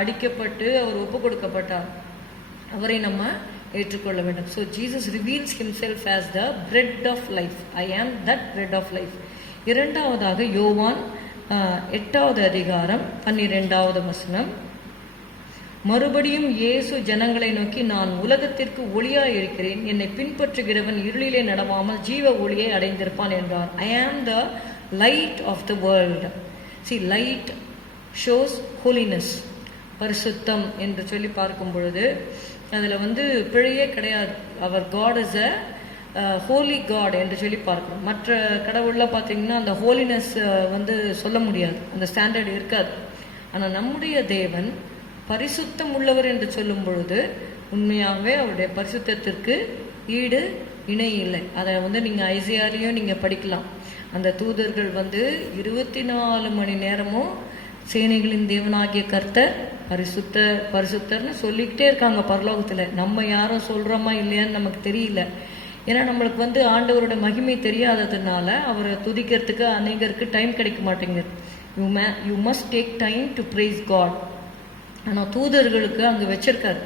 அடிக்கப்பட்டு அவர் ஒப்பு கொடுக்கப்பட்டார். அவரை நம்ம ஏற்றுக்கொள்ள வேண்டும். So Jesus reveals himself as the bread of life. I am that bread of life. இரண்டாவதாக யோவான் 8வது அதிகாரம் 12வது வசனம். மறுபடியும் இயேசு ஜனங்களை நோக்கி, நான் உலகத்திற்கு ஒளியாய் இருக்கிறேன், என்னை பின்பற்றுகிறவன் இருளிலே நடவாமல் ஜீவ ஒளியை அடைந்திருப்பான் என்றார். I am the light of the world. See, light shows holiness. பரிசுத்தம் என்று சொல்லி பார்க்கும் பொழுது அதில் வந்து பிழையே கிடையாது. அவர் God is a holy God என்று சொல்லி பார்க்கிறோம். மற்ற கடவுளில் பார்த்தீங்கன்னா அந்த ஹோலினஸ் வந்து சொல்ல முடியாது, அந்த ஸ்டாண்டர்ட் இருக்காது. ஆனால் நம்முடைய தேவன் பரிசுத்தம் உள்ளவர் என்று சொல்லும் பொழுது உண்மையாகவே அவருடைய பரிசுத்தத்திற்கு ஈடு இணை இல்லை. அதை வந்து நீங்கள் ஐசியாலையும் நீங்கள் படிக்கலாம். அந்த தூதர்கள் வந்து 24 மணி நேரமும் சேனைகளின் தேவனாகிய கர்த்தர் பரிசுத்தர் பரிசுத்தர்னு சொல்லிக்கிட்டே இருக்காங்க பரலோகத்தில். நம்ம யாரும் சொல்கிறோமா இல்லையான்னு நமக்கு தெரியல. ஏன்னா நம்மளுக்கு வந்து ஆண்டவரோட மகிமை தெரியாததுனால அவரை துதிக்கிறதுக்கு அநேகருக்கு டைம் கிடைக்க மாட்டேங்குது. You must take time to praise God. ஆனால் தூதர்களுக்கு அங்கே வச்சிருக்காரு.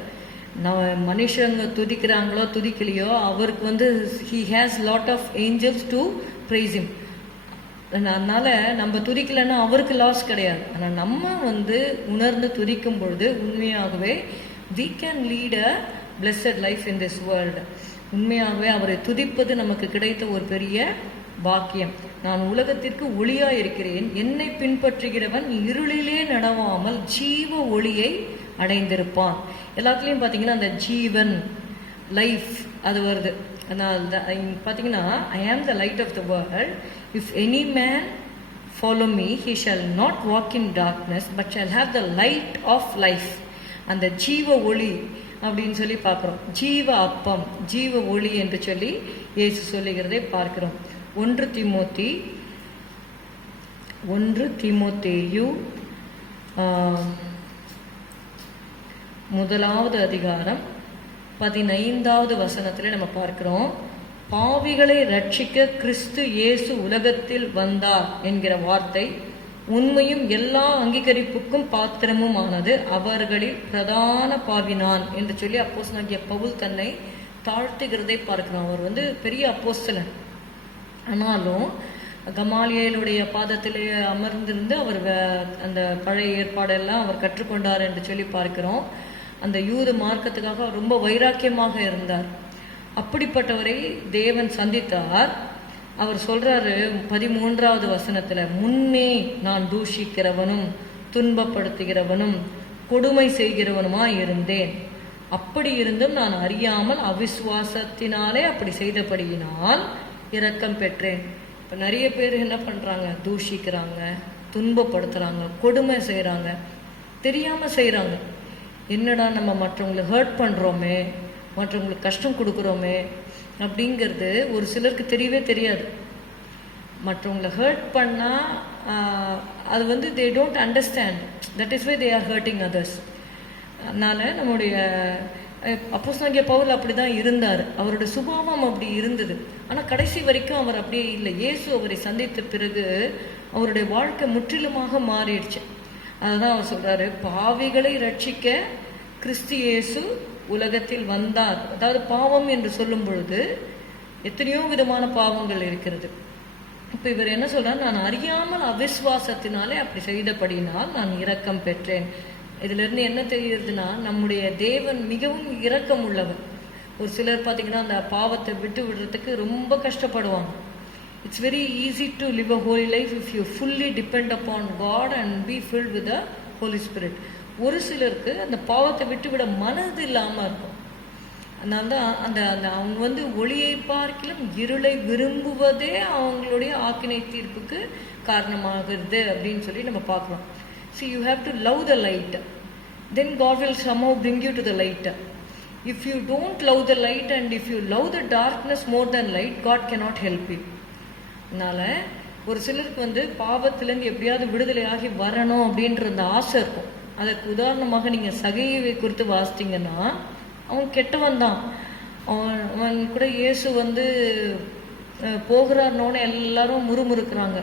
நான் மனுஷங்க துதிக்கிறாங்களோ துதிக்கலையோ அவருக்கு வந்து he has lot of angels to praise him. அதனால நம்ம துதிக்கலைன்னா அவருக்கு லாஸ் கிடையாது. ஆனால் நம்ம வந்து உணர்ந்து துதிக்கும் பொழுது உண்மையாகவே we can lead a blessed life in this world. உண்மையாகவே அவரை துதிப்பது நமக்கு கிடைத்த ஒரு பெரிய பாக்கியம். நான் உலகத்திற்கு ஒளியா இருக்கிறேன், என்னை பின்பற்றுகிறவன் இருளிலே நடவாமல் ஜீவ ஒளியை அடைந்திருப்பான். எல்லாத்துலேயும் பார்த்தீங்கன்னா அந்த ஜீவன் லைஃப் அது வருது. அதனால் பார்த்தீங்கன்னா I am the light of the world, if any man follow me he shall not walk in darkness but shall have the light of life. அந்த ஜீவ ஒளி அப்படின்னு சொல்லி பார்க்குறோம். ஜீவ அப்பம், ஜீவ ஒளி என்று சொல்லி இயேசு சொல்லுகிறதை பார்க்கிறோம். 1 தீமோத்தேயு 1 அதிகாரம் 15வது வசனத்திலே நம்ம பார்க்கிறோம். பாவிகளை ரட்சிக்க கிறிஸ்து இயேசு உலகத்தில் வந்தார் என்கிற வார்த்தை உண்மையும் எல்லா அங்கீகரிப்புக்கும் பாத்திரமும் ஆனது. அவர்களில் பிரதான பாவினான் என்று சொல்லி அப்போஸ்தலனாகிய பவுல் தன்னை தாழ்த்துகிறதை பார்க்கிறோம். அவர் வந்து பெரிய அப்போஸ்தலன். ஆனாலும் கமாலியேலுடைய பாதத்திலே அமர்ந்திருந்து அவர் அந்த பழைய ஏற்பாடெல்லாம் அவர் கற்றுக்கொண்டார் என்று சொல்லி பார்க்கிறோம். அந்த யூத மார்க்கத்துக்காக அவர் ரொம்ப வைராக்கியமாக இருந்தார். அப்படிப்பட்டவரை தேவன் சந்தித்தார். அவர் சொல்றாரு 13வது வசனத்துல, முன்னே நான் தூஷிக்கிறவனும் துன்பப்படுத்துகிறவனும் கொடுமை செய்கிறவனுமாய் இருந்தேன். அப்படி இருந்தும் நான் அறியாமல் அவிசுவாசத்தினாலே அப்படி செய்தபடியினால் இரக்கம் பெற்றேன். இப்போ நிறைய பேர் என்ன பண்ணுறாங்க, தூஷிக்கிறாங்க, துன்பப்படுத்துகிறாங்க, கொடுமை செய்கிறாங்க, தெரியாமல் செய்கிறாங்க. என்னடா நம்ம மற்றவங்களை ஹர்ட் பண்ணுறோமே, மற்றவங்களுக்கு கஷ்டம் கொடுக்குறோமே அப்படிங்கிறது ஒரு சிலருக்கு தெரியவே தெரியாது. மற்றவங்களை ஹர்ட் பண்ணால் அது வந்து they don't understand, that is why they are hurting others. அதனால் நம்முடைய அப்போஸ்தலனாகிய பவுல் அப்படி தான் இருந்தார். அவரோட சுபாவம் அப்படி இருந்தது. ஆனால் கடைசி வரைக்கும் அவர் அப்படியே இல்லை. இயேசு அவரை சந்தித்த பிறகு அவருடைய வாழ்க்கை முற்றிலுமாக மாறிடுச்சு. அதுதான் அவர் சொல்கிறாரு, பாவிகளை ரட்சிக்க கிறிஸ்து இயேசு உலகத்தில் வந்தார். அதாவது பாவம் என்று சொல்லும் பொழுது எத்தனையோ விதமான பாவங்கள் இருக்கிறது. இப்போ இவர் என்ன சொல்றார், நான் அறியாமல் அவிசுவாசத்தினாலே அப்படி செய்தபடினால் நான் இரக்கம் பெற்றேன். இதுல இருந்து என்ன தெரியுதுன்னா, நம்முடைய தேவன் மிகவும் இரக்கம் உள்ளவர். ஒரு சிலர் பார்த்தீங்கன்னா அந்த பாவத்தை விட்டு விடுறதுக்கு ரொம்ப கஷ்டப்படுவாங்க. It's very easy to live a holy life if you fully depend upon God and be filled with the Holy Spirit. ஒரு சிலருக்கு அந்த பாவத்தை விட்டு விட மனது இல்லாமல் இருக்கும். அதனால தான் அந்த அந்த அவங்க வந்து ஒளியை பார்க்கிலும் இருளை விரும்புவதே அவங்களுடைய ஆக்கினை தீர்ப்புக்கு காரணமாகிறது அப்படின்னு சொல்லி நம்ம பார்க்கலாம். See, you have to love the light. Then God will somehow bring you to the light. If you don't love the light and if you love the darkness more than light, God cannot help you. அதனால ஒரு சிலருக்கு வந்து பாவத்திலேருந்து எப்படியாவது விடுதலையாகி வரணும் அப்படின்ற அந்த ஆசை இருக்கும். அதற்கு உதாரணமாக நீங்கள் சகையை குறித்து வாசித்தீங்கன்னா, அவன் கெட்டவன் தான். அவன் கூட இயேசு வந்து போகிறார்னோன்னு எல்லாரும் முறுமுறுக்கிறாங்க.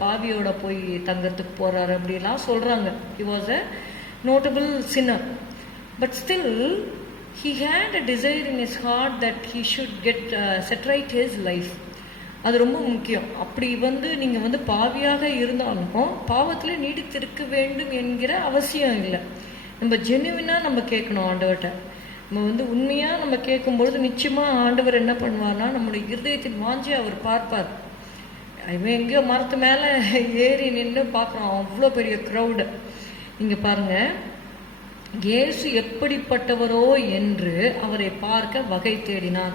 பாவியோட போய் தங்கறதுக்கு போறாரு அப்படிலாம் சொல்றாங்க. He was a notable sinner, but still he had a desire in his heart that he should get set right his life. அது ரொம்ப முக்கியம். அப்படி வந்து நீங்க வந்து பாவியாக இருந்தாலும் பாவத்துல நீடித்திருக்க வேண்டும் என்கிற அவசியம் இல்லை. நம்ம ஜெனுவினா நம்ம கேட்கணும் ஆண்டவர்கிட்ட. நம்ம வந்து உண்மையாக நம்ம கேட்கும்பொழுது நிச்சயமாக ஆண்டவர் என்ன பண்ணுவார்னா, நம்முடைய இருதயத்தின் வாஞ்சி அவர் பார்ப்பார். இவன் எங்கேயோ மரத்து மேலே ஏறி நின்று பார்க்குறோம், அவ்வளோ பெரிய க்ரௌடு. இங்க பாருங்க, இயேசு எப்படிப்பட்டவரோ என்று அவரை பார்க்க வகை தேடினான்.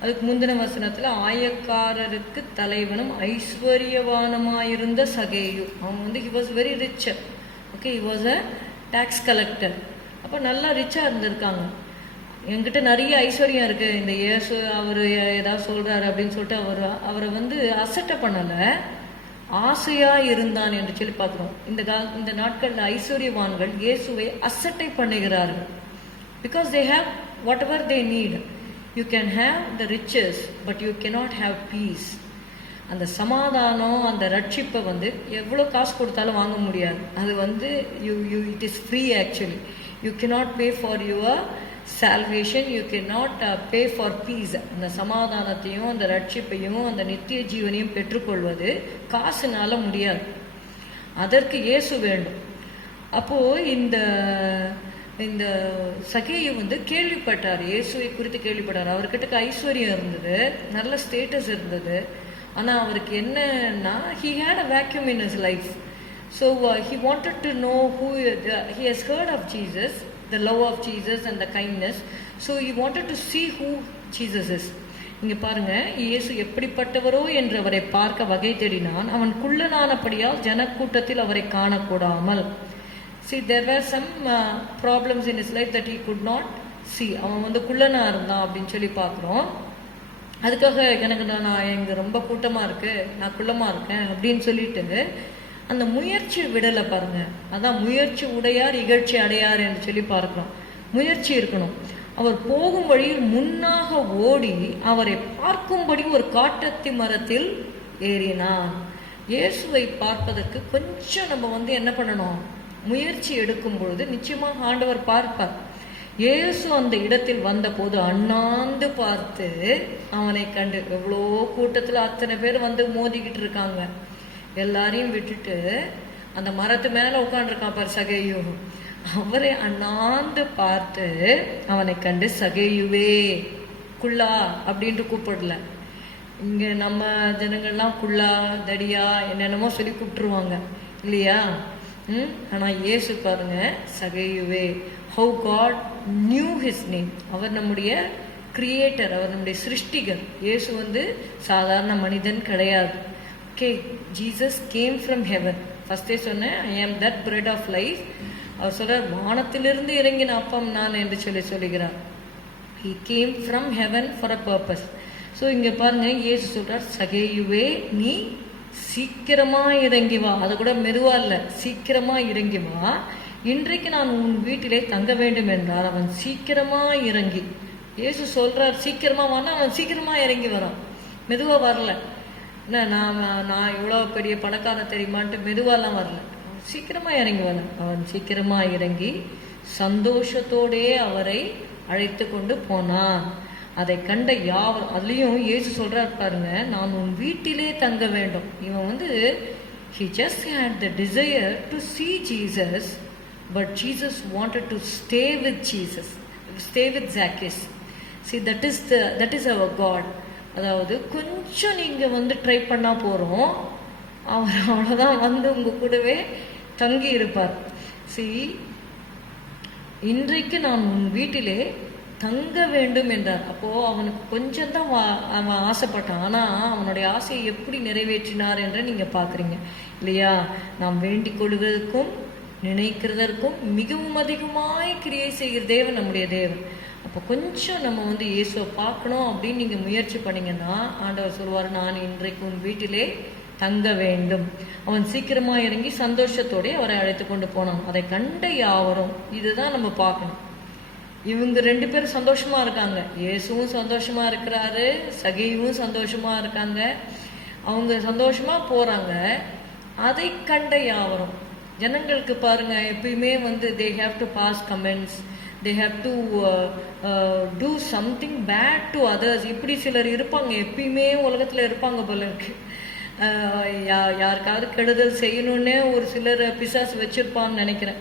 அதுக்கு முந்தின வசனத்துல ஆயக்காரருக்கு தலைவனும் ஐஸ்வர்யவானமாயிருந்த சகேயு, அவன் வந்து he was very rich. Okay, he was a tax collector. அப்போ நல்லா ரிச்சா இருந்திருக்காங்க. என்கிட்ட நிறைய ஐஸ்வர்யம் இருக்கு, இந்த இயேசு அவர் ஏதாவது சொல்றாரு அப்படின்னு சொல்லிட்டு அவரை வந்து அசட்டை பண்ணல, ஆசையா இருந்தான் என்று சொல்லி பார்க்கிறோம். இந்த நாட்கள்ல ஐஸ்வர்யவான்கள் இயேசுவை அசட்டை பண்ணுகிறார்கள். Because they have whatever they need. You can have the riches but you cannot have peace. அந்த சமாதானம், அந்த ரட்சிப்பை வந்து எவ்வளோ காசு கொடுத்தாலும் வாங்க முடியாது. அது வந்து it is free actually. You cannot pay for your salvation, you cannot pay for peace. அந்த சமாதானத்தையும் அந்த ரட்சிப்பையும் அந்த நித்திய ஜீவனையும் பெற்றுக்கொள்வது காசுனால முடியாது. அதற்கு இயேசு வேண்டும். அப்போ இந்த இந்த சகேயு வந்து கேள்விப்பட்டார், இயேசுவை குறித்து கேள்விப்பட்டார். அவர்கிட்ட ஐஸ்வர்யம் இருந்தது, நல்ல ஸ்டேட்டஸ் இருந்தது. ஆனா அவருக்கு என்னன்னா, he had a vacuum in his life. So he wanted to know who he has heard of Jesus, the love of Jesus and the kindness. So he wanted to see who Jesus is. இங்க பாருங்க, இயேசு எப்படிப்பட்டவரோ என்று அவரை பார்க்க வகை தேடினான். அவன் குள்ளனானபடியால் ஜனக்கூட்டத்தில் அவரை காணக்கூடாமல். See, there were some problems in his life that he could not see. அவன் வந்து குள்ளனா இருந்தான் அப்படின்னு சொல்லி பார்க்குறோம். அதுக்காக எனக்கு நான் எங்க ரொம்ப கூட்டமா இருக்கு, நான் குள்ளமா இருக்கேன் அப்படின்னு சொல்லிட்டு அந்த முயற்சி விடலை பாருங்க. அதான் முயற்சி உடையார் இகழ்ச்சி அடையார் என்று சொல்லி பார்க்கிறோம். முயற்சி இருக்கணும். அவர் போகும் வழியில் முன்னாக ஓடி அவரை பார்க்கும்படி ஒரு காட்டத்தி மரத்தில் ஏறினான். இயேசுவை பார்ப்பதற்கு கொஞ்சம் நம்ம வந்து என்ன பண்ணணும், முயற்சி எடுக்கும் பொழுது நிச்சயமாக ஆண்டவர் பார்ப்பார். இயேசு அந்த இடத்தில் வந்த போது அண்ணாந்து பார்த்து அவனை கண்டு, எவ்வளோ கூட்டத்துல அத்தனை பேர் வந்து மோதிக்கிட்டு இருக்காங்க, எல்லாரையும் விட்டுட்டு அந்த மரத்து மேல உட்காந்துருக்கான் பாரு சகேயு. அவரை அண்ணாந்து பார்த்து அவனை கண்டு, சகேயுவே, குள்ளா அப்படின்ட்டு கூப்பிடல. இங்க நம்ம ஜனங்கள்லாம் குள்ளா, தடியா, என்னென்னமோ சொல்லி கூப்பிட்டுருவாங்க இல்லையா? ஆனா இயேசு பாருங்க, சகேயுவே. How God knew his name. அவர் நம்முடைய கிரியேட்டர், அவர் நம்முடைய சிருஷ்டிகர். இயேசு வந்து சாதாரண மனிதன் கிடையாது. Okay, Jesus came from heaven. ஃபர்ஸ்டே சொன்னேன், I am that bread of life. அவர் சொல்றார், வானத்திலிருந்து இறங்கின அப்பம் நான் என்று சொல்லுகிறார். He came from heaven for a purpose. So இங்க பாருங்க, இயேசு சொல்றார், சகேயுவே, நீ சீக்கிரமா இறங்கி வா. அதை கூட மெதுவா இல்ல, சீக்கிரமா இறங்கி வா. இன்றைக்கு நான் உன் வீட்டிலே தங்க வேண்டும் என்றார். அவன் சீக்கிரமா இறங்கி, இயேசு சொல்றார் சீக்கிரமா வானா, அவன் சீக்கிரமா இறங்கி வரான், மெதுவா வரல. என்ன நான் இவ்வளோ பெரிய பணக்காரன் தெரியுமான்ட்டு மெதுவாலாம் வரல, சீக்கிரமா இறங்கி வரல. அவன் சீக்கிரமா இறங்கி சந்தோஷத்தோடே அவரை அழைத்து கொண்டு போனான். அதை கண்ட யாவர், அதுலயும் இயேசு சொல்றாரு பாருங்க, நான் உன் வீட்டிலே தங்க வேண்டும். இவன் வந்து he just had the desire to see Jesus, but Jesus wanted to stay with Jesus, stay with Zacchaeus. See, that is our God. அதாவது கொஞ்சம் நீங்க வந்து ட்ரை பண்ணா போறோம், அவர் அவ்வளவுதான் வந்து உங்க கூடவே தங்கி இருப்பார். See, இன்றைக்கு நான் உன் வீட்டிலே தங்க வேண்டும் என்றார். அப்போ அவனுக்கு கொஞ்சம் தான் அவன் ஆசைப்பட்டான். ஆனா அவனுடைய ஆசையை எப்படி நிறைவேற்றினார் என்று நீங்க பாக்குறீங்க இல்லையா? நாம் வேண்டிக் கொள்வதற்கும் நினைக்கிறதற்கும் மிகவும் அதிகமாய் கிரியை செய்கிற தேவன் நம்முடைய தேவன். அப்போ கொஞ்சம் நம்ம வந்து இயேசுவை பார்க்கணும் அப்படின்னு நீங்க முயற்சி பண்ணீங்கன்னா, ஆண்டவர் சொல்வார், நான் இன்றைக்கு உன் வீட்டிலே தங்க வேண்டும். அவன் சீக்கிரமா இறங்கி சந்தோஷத்தோட அவரை அழைத்து கொண்டு போனான். அதை கண்ட யாவரும், இதுதான் நம்ம பார்க்கணும். இவங்க ரெண்டு பேரும் சந்தோஷமா இருக்காங்க, இயேசுவும் சந்தோஷமா இருக்கிறாரு, சகேயுவும் சந்தோஷமா இருக்காங்க, அவங்க சந்தோஷமா போறாங்க. அதை கண்ட யாவரும், ஜனங்களுக்கு பாருங்க எப்பயுமே வந்து they have to pass comments, they have to do something bad to others. இப்படி சிலர் இருப்பாங்க, எப்பயுமே உலகத்துல இருப்பாங்க போல இருக்கு. யாருக்காவது கெடுதல் செய்யணும்னே ஒரு சிலர் பிசாசு வச்சிருப்பான்னு நினைக்கிறேன்.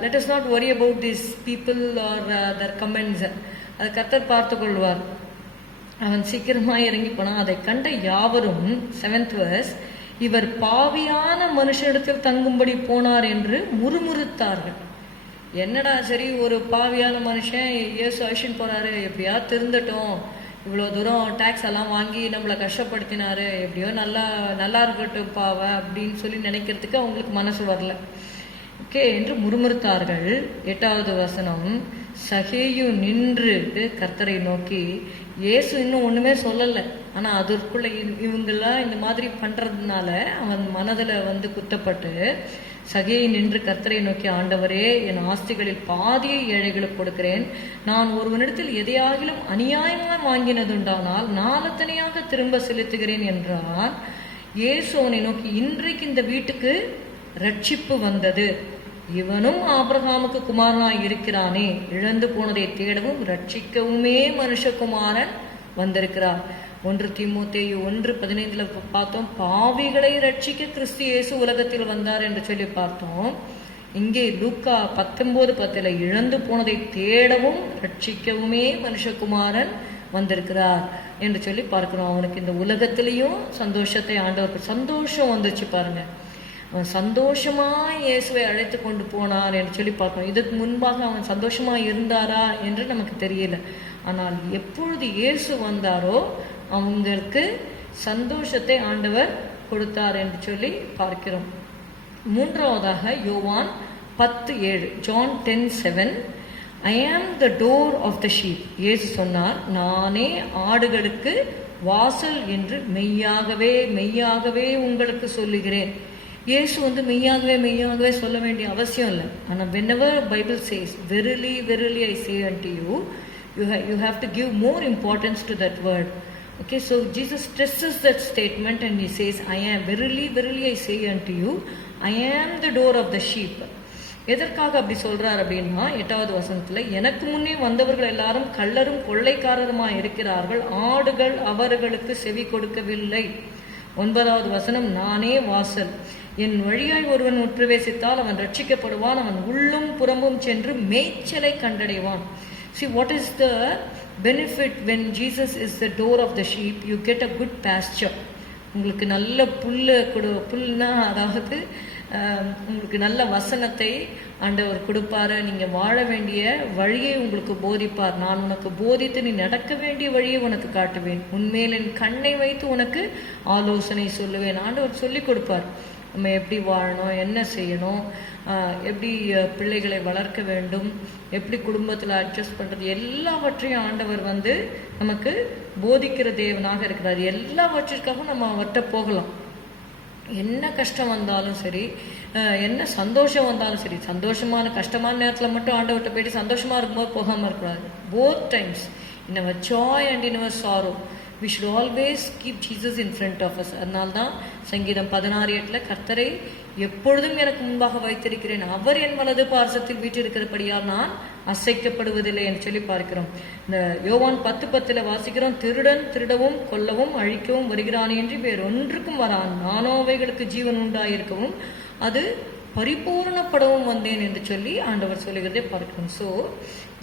let us not worry about these people or their comments. அதை கர்த்தர் பார்த்து கொள்வார். அவன் சீக்கிரமா இறங்கி போனான். அதை கண்ட யாவரும், 7th verse, இவர் பாவியான மனுஷனிடத்தில் தங்கும்படி போனார் என்று முறுமுறுத்தார்கள். என்னடா சரி, ஒரு பாவியான மனுஷன் இயேசு அழிச்சுன்னு போறாரு, எப்படியா திருந்தட்டும், இவ்வளோ தூரம் டேக்ஸ் எல்லாம் வாங்கி நம்மளை கஷ்டப்படுத்தினாரு, எப்படியோ நல்லா இருக்கட்டும் பாவ அப்படின்னு சொல்லி நினைக்கிறதுக்கு அவங்களுக்கு மனசு வரல. ஓகே என்று முறுமுறுத்தார்கள். 8வது வசனம், சகேயு நின்று கர்த்தரை நோக்கி, இயேசு இன்னும் ஒண்ணுமே சொல்லலை, ஆனா அதற்குள்ள இவங்கெல்லாம் இந்த மாதிரி பண்றதுனால அவன் மனதுல குத்தப்பட்டு சகேயு நின்று கர்த்தரை நோக்கி, ஆண்டவரே, என் ஆஸ்திகளில் பாதியை ஏழைகளுக்கு கொடுக்கிறேன். நான் ஒருவனிடத்தில் எதையாகிலும் அநியாயமாக வாங்கினதுண்டானால் நாலத்தனையாக திரும்ப செலுத்துகிறேன் என்றார். இயேசு அவனை நோக்கி, இன்றைக்கு இந்த வீட்டுக்கு ரட்சிப்பு வந்தது, இவனும் ஆபிரகாமுக்கு குமாரனாய் இருக்கிறானே. இழந்து போனதை தேடவும் ரட்சிக்கவுமே மனுஷகுமாரன் வந்திருக்கிறார். 1 தீமோத்தேயு 1:15 பார்த்தோம், பாவிகளை ரட்சிக்க கிறிஸ்து இயேசு உலகத்தில் வந்தார் என்று சொல்லி பார்த்தோம். இங்கே லூக்கா 19:10 இழந்து போனதை தேடவும் ரட்சிக்கவுமே மனுஷகுமாரன் வந்திருக்கிறார் என்று சொல்லி பார்க்கிறோம். அவனுக்கு இந்த உலகத்திலையும் சந்தோஷத்தை ஆண்டவருக்கு சந்தோஷம் வந்துச்சு பாருங்க. அவன் சந்தோஷமா இயேசுவை அழைத்து கொண்டு போனார் என்று சொல்லி பார்க்கிறோம். இதுக்கு முன்பாக அவன் சந்தோஷமா இருந்தாரா என்று நமக்கு தெரியல. ஆனால் எப்பொழுது இயேசு வந்தாரோ அவங்களுக்கு சந்தோஷத்தை ஆண்டவர் கொடுத்தார் என்று சொல்லி பார்க்கிறோம். 3வதாக யோவான் 10:7, John 10:7, I am the door of the sheep. இயேசு சொன்னார், நானே ஆடுகளுக்கு வாசல் என்று மெய்யாகவே மெய்யாகவே உங்களுக்கு சொல்லுகிறேன். இயேசு மெய்யாகவே சொல்ல வேண்டிய அவசியம் இல்லை. ஆனால் whenever Bible says verily verily I say unto you, you have to give more importance to that word. Okay, so Jesus stresses that statement and he says, I am verily verily I say unto you, I am the door of the sheep. எதற்காக அப்படி சொல்றார் அப்படின்னா, 8வது வசனத்துல, எனக்கு முன்னே வந்தவர்கள் எல்லாரும் கள்ளரும் கொள்ளைக்காரருமா இருக்கிறார்கள், ஆடுகள் அவர்களுக்கு செவி கொடுக்கவில்லை. 9வது வசனம், நானே வாசல், என் வழியாய் ஒருவன் உட்பிரவேசித்தால் அவன் ரட்சிக்கப்படுவான், அவன் உள்ளும் புறம்பும் சென்று மேய்ச்சலை கண்டடைவான். See, what is the benefit when Jesus is the door of the sheep? You get a good pasture. உங்களுக்கு நல்ல புல்னா அதாவது உங்களுக்கு நல்ல வசனத்தை ஆண்டவர் கொடுப்பாரு. நீங்க வாழ வேண்டிய வழியை உங்களுக்கு போதிப்பார். நான் உனக்கு போதித்து நீ நடக்க வேண்டிய வழியை உனக்கு காட்டுவேன், உன்மேல் என் கண்ணை வைத்து உனக்கு ஆலோசனை சொல்லுவேன். ஆண்டவர் சொல்லி கொடுப்பார். நம்ம எப்படி வாழணும், என்ன செய்யணும், எப்படி பிள்ளைகளை வளர்க்க வேண்டும், எப்படி குடும்பத்தில் அட்ஜஸ்ட் பண்ணுறது, எல்லாவற்றையும் ஆண்டவர் நமக்கு போதிக்கிற தேவனாக இருக்கிறார். எல்லாவற்றிற்காகவும் நம்ம அவர்கிட்ட போகலாம். என்ன கஷ்டம் வந்தாலும் சரி, என்ன சந்தோஷம் வந்தாலும் சரி, கஷ்டமான நேரத்தில் மட்டும் ஆண்டவர்கிட்ட போயிட்டு சந்தோஷமாக இருக்கும்போது போகாமல் இருக்கக்கூடாது. Both times, in our joy and in our sorrow, we should always keep Jesus in front of us. அதனால்தான் சங்கீதம் 16:8 கர்த்தரை எப்பொழுதும் எனக்கு முன்பாக வைத்திருக்கிறேன், அவர் என் வலது பார்சத்தில் வீற்றிருக்கிறபடியால் நான் அசைக்கப்படுவதில்லை என்று சொல்லி பார்க்கிறோம். இந்த யோவான் 10:10 வாசிக்கிறோம், திருடன் திருடவும் கொல்லவும் அழிக்கவும் வருகிறான் என்று வேறொன்றுக்கும் வரான், நானோ அவைகளுக்கு ஜீவன் உண்டாயிருக்கவும் அது பரிபூர்ணப்படவும் வந்தேன் என்று சொல்லி ஆண்டவர் சொல்லுகிறதை பார்க்கிறோம். So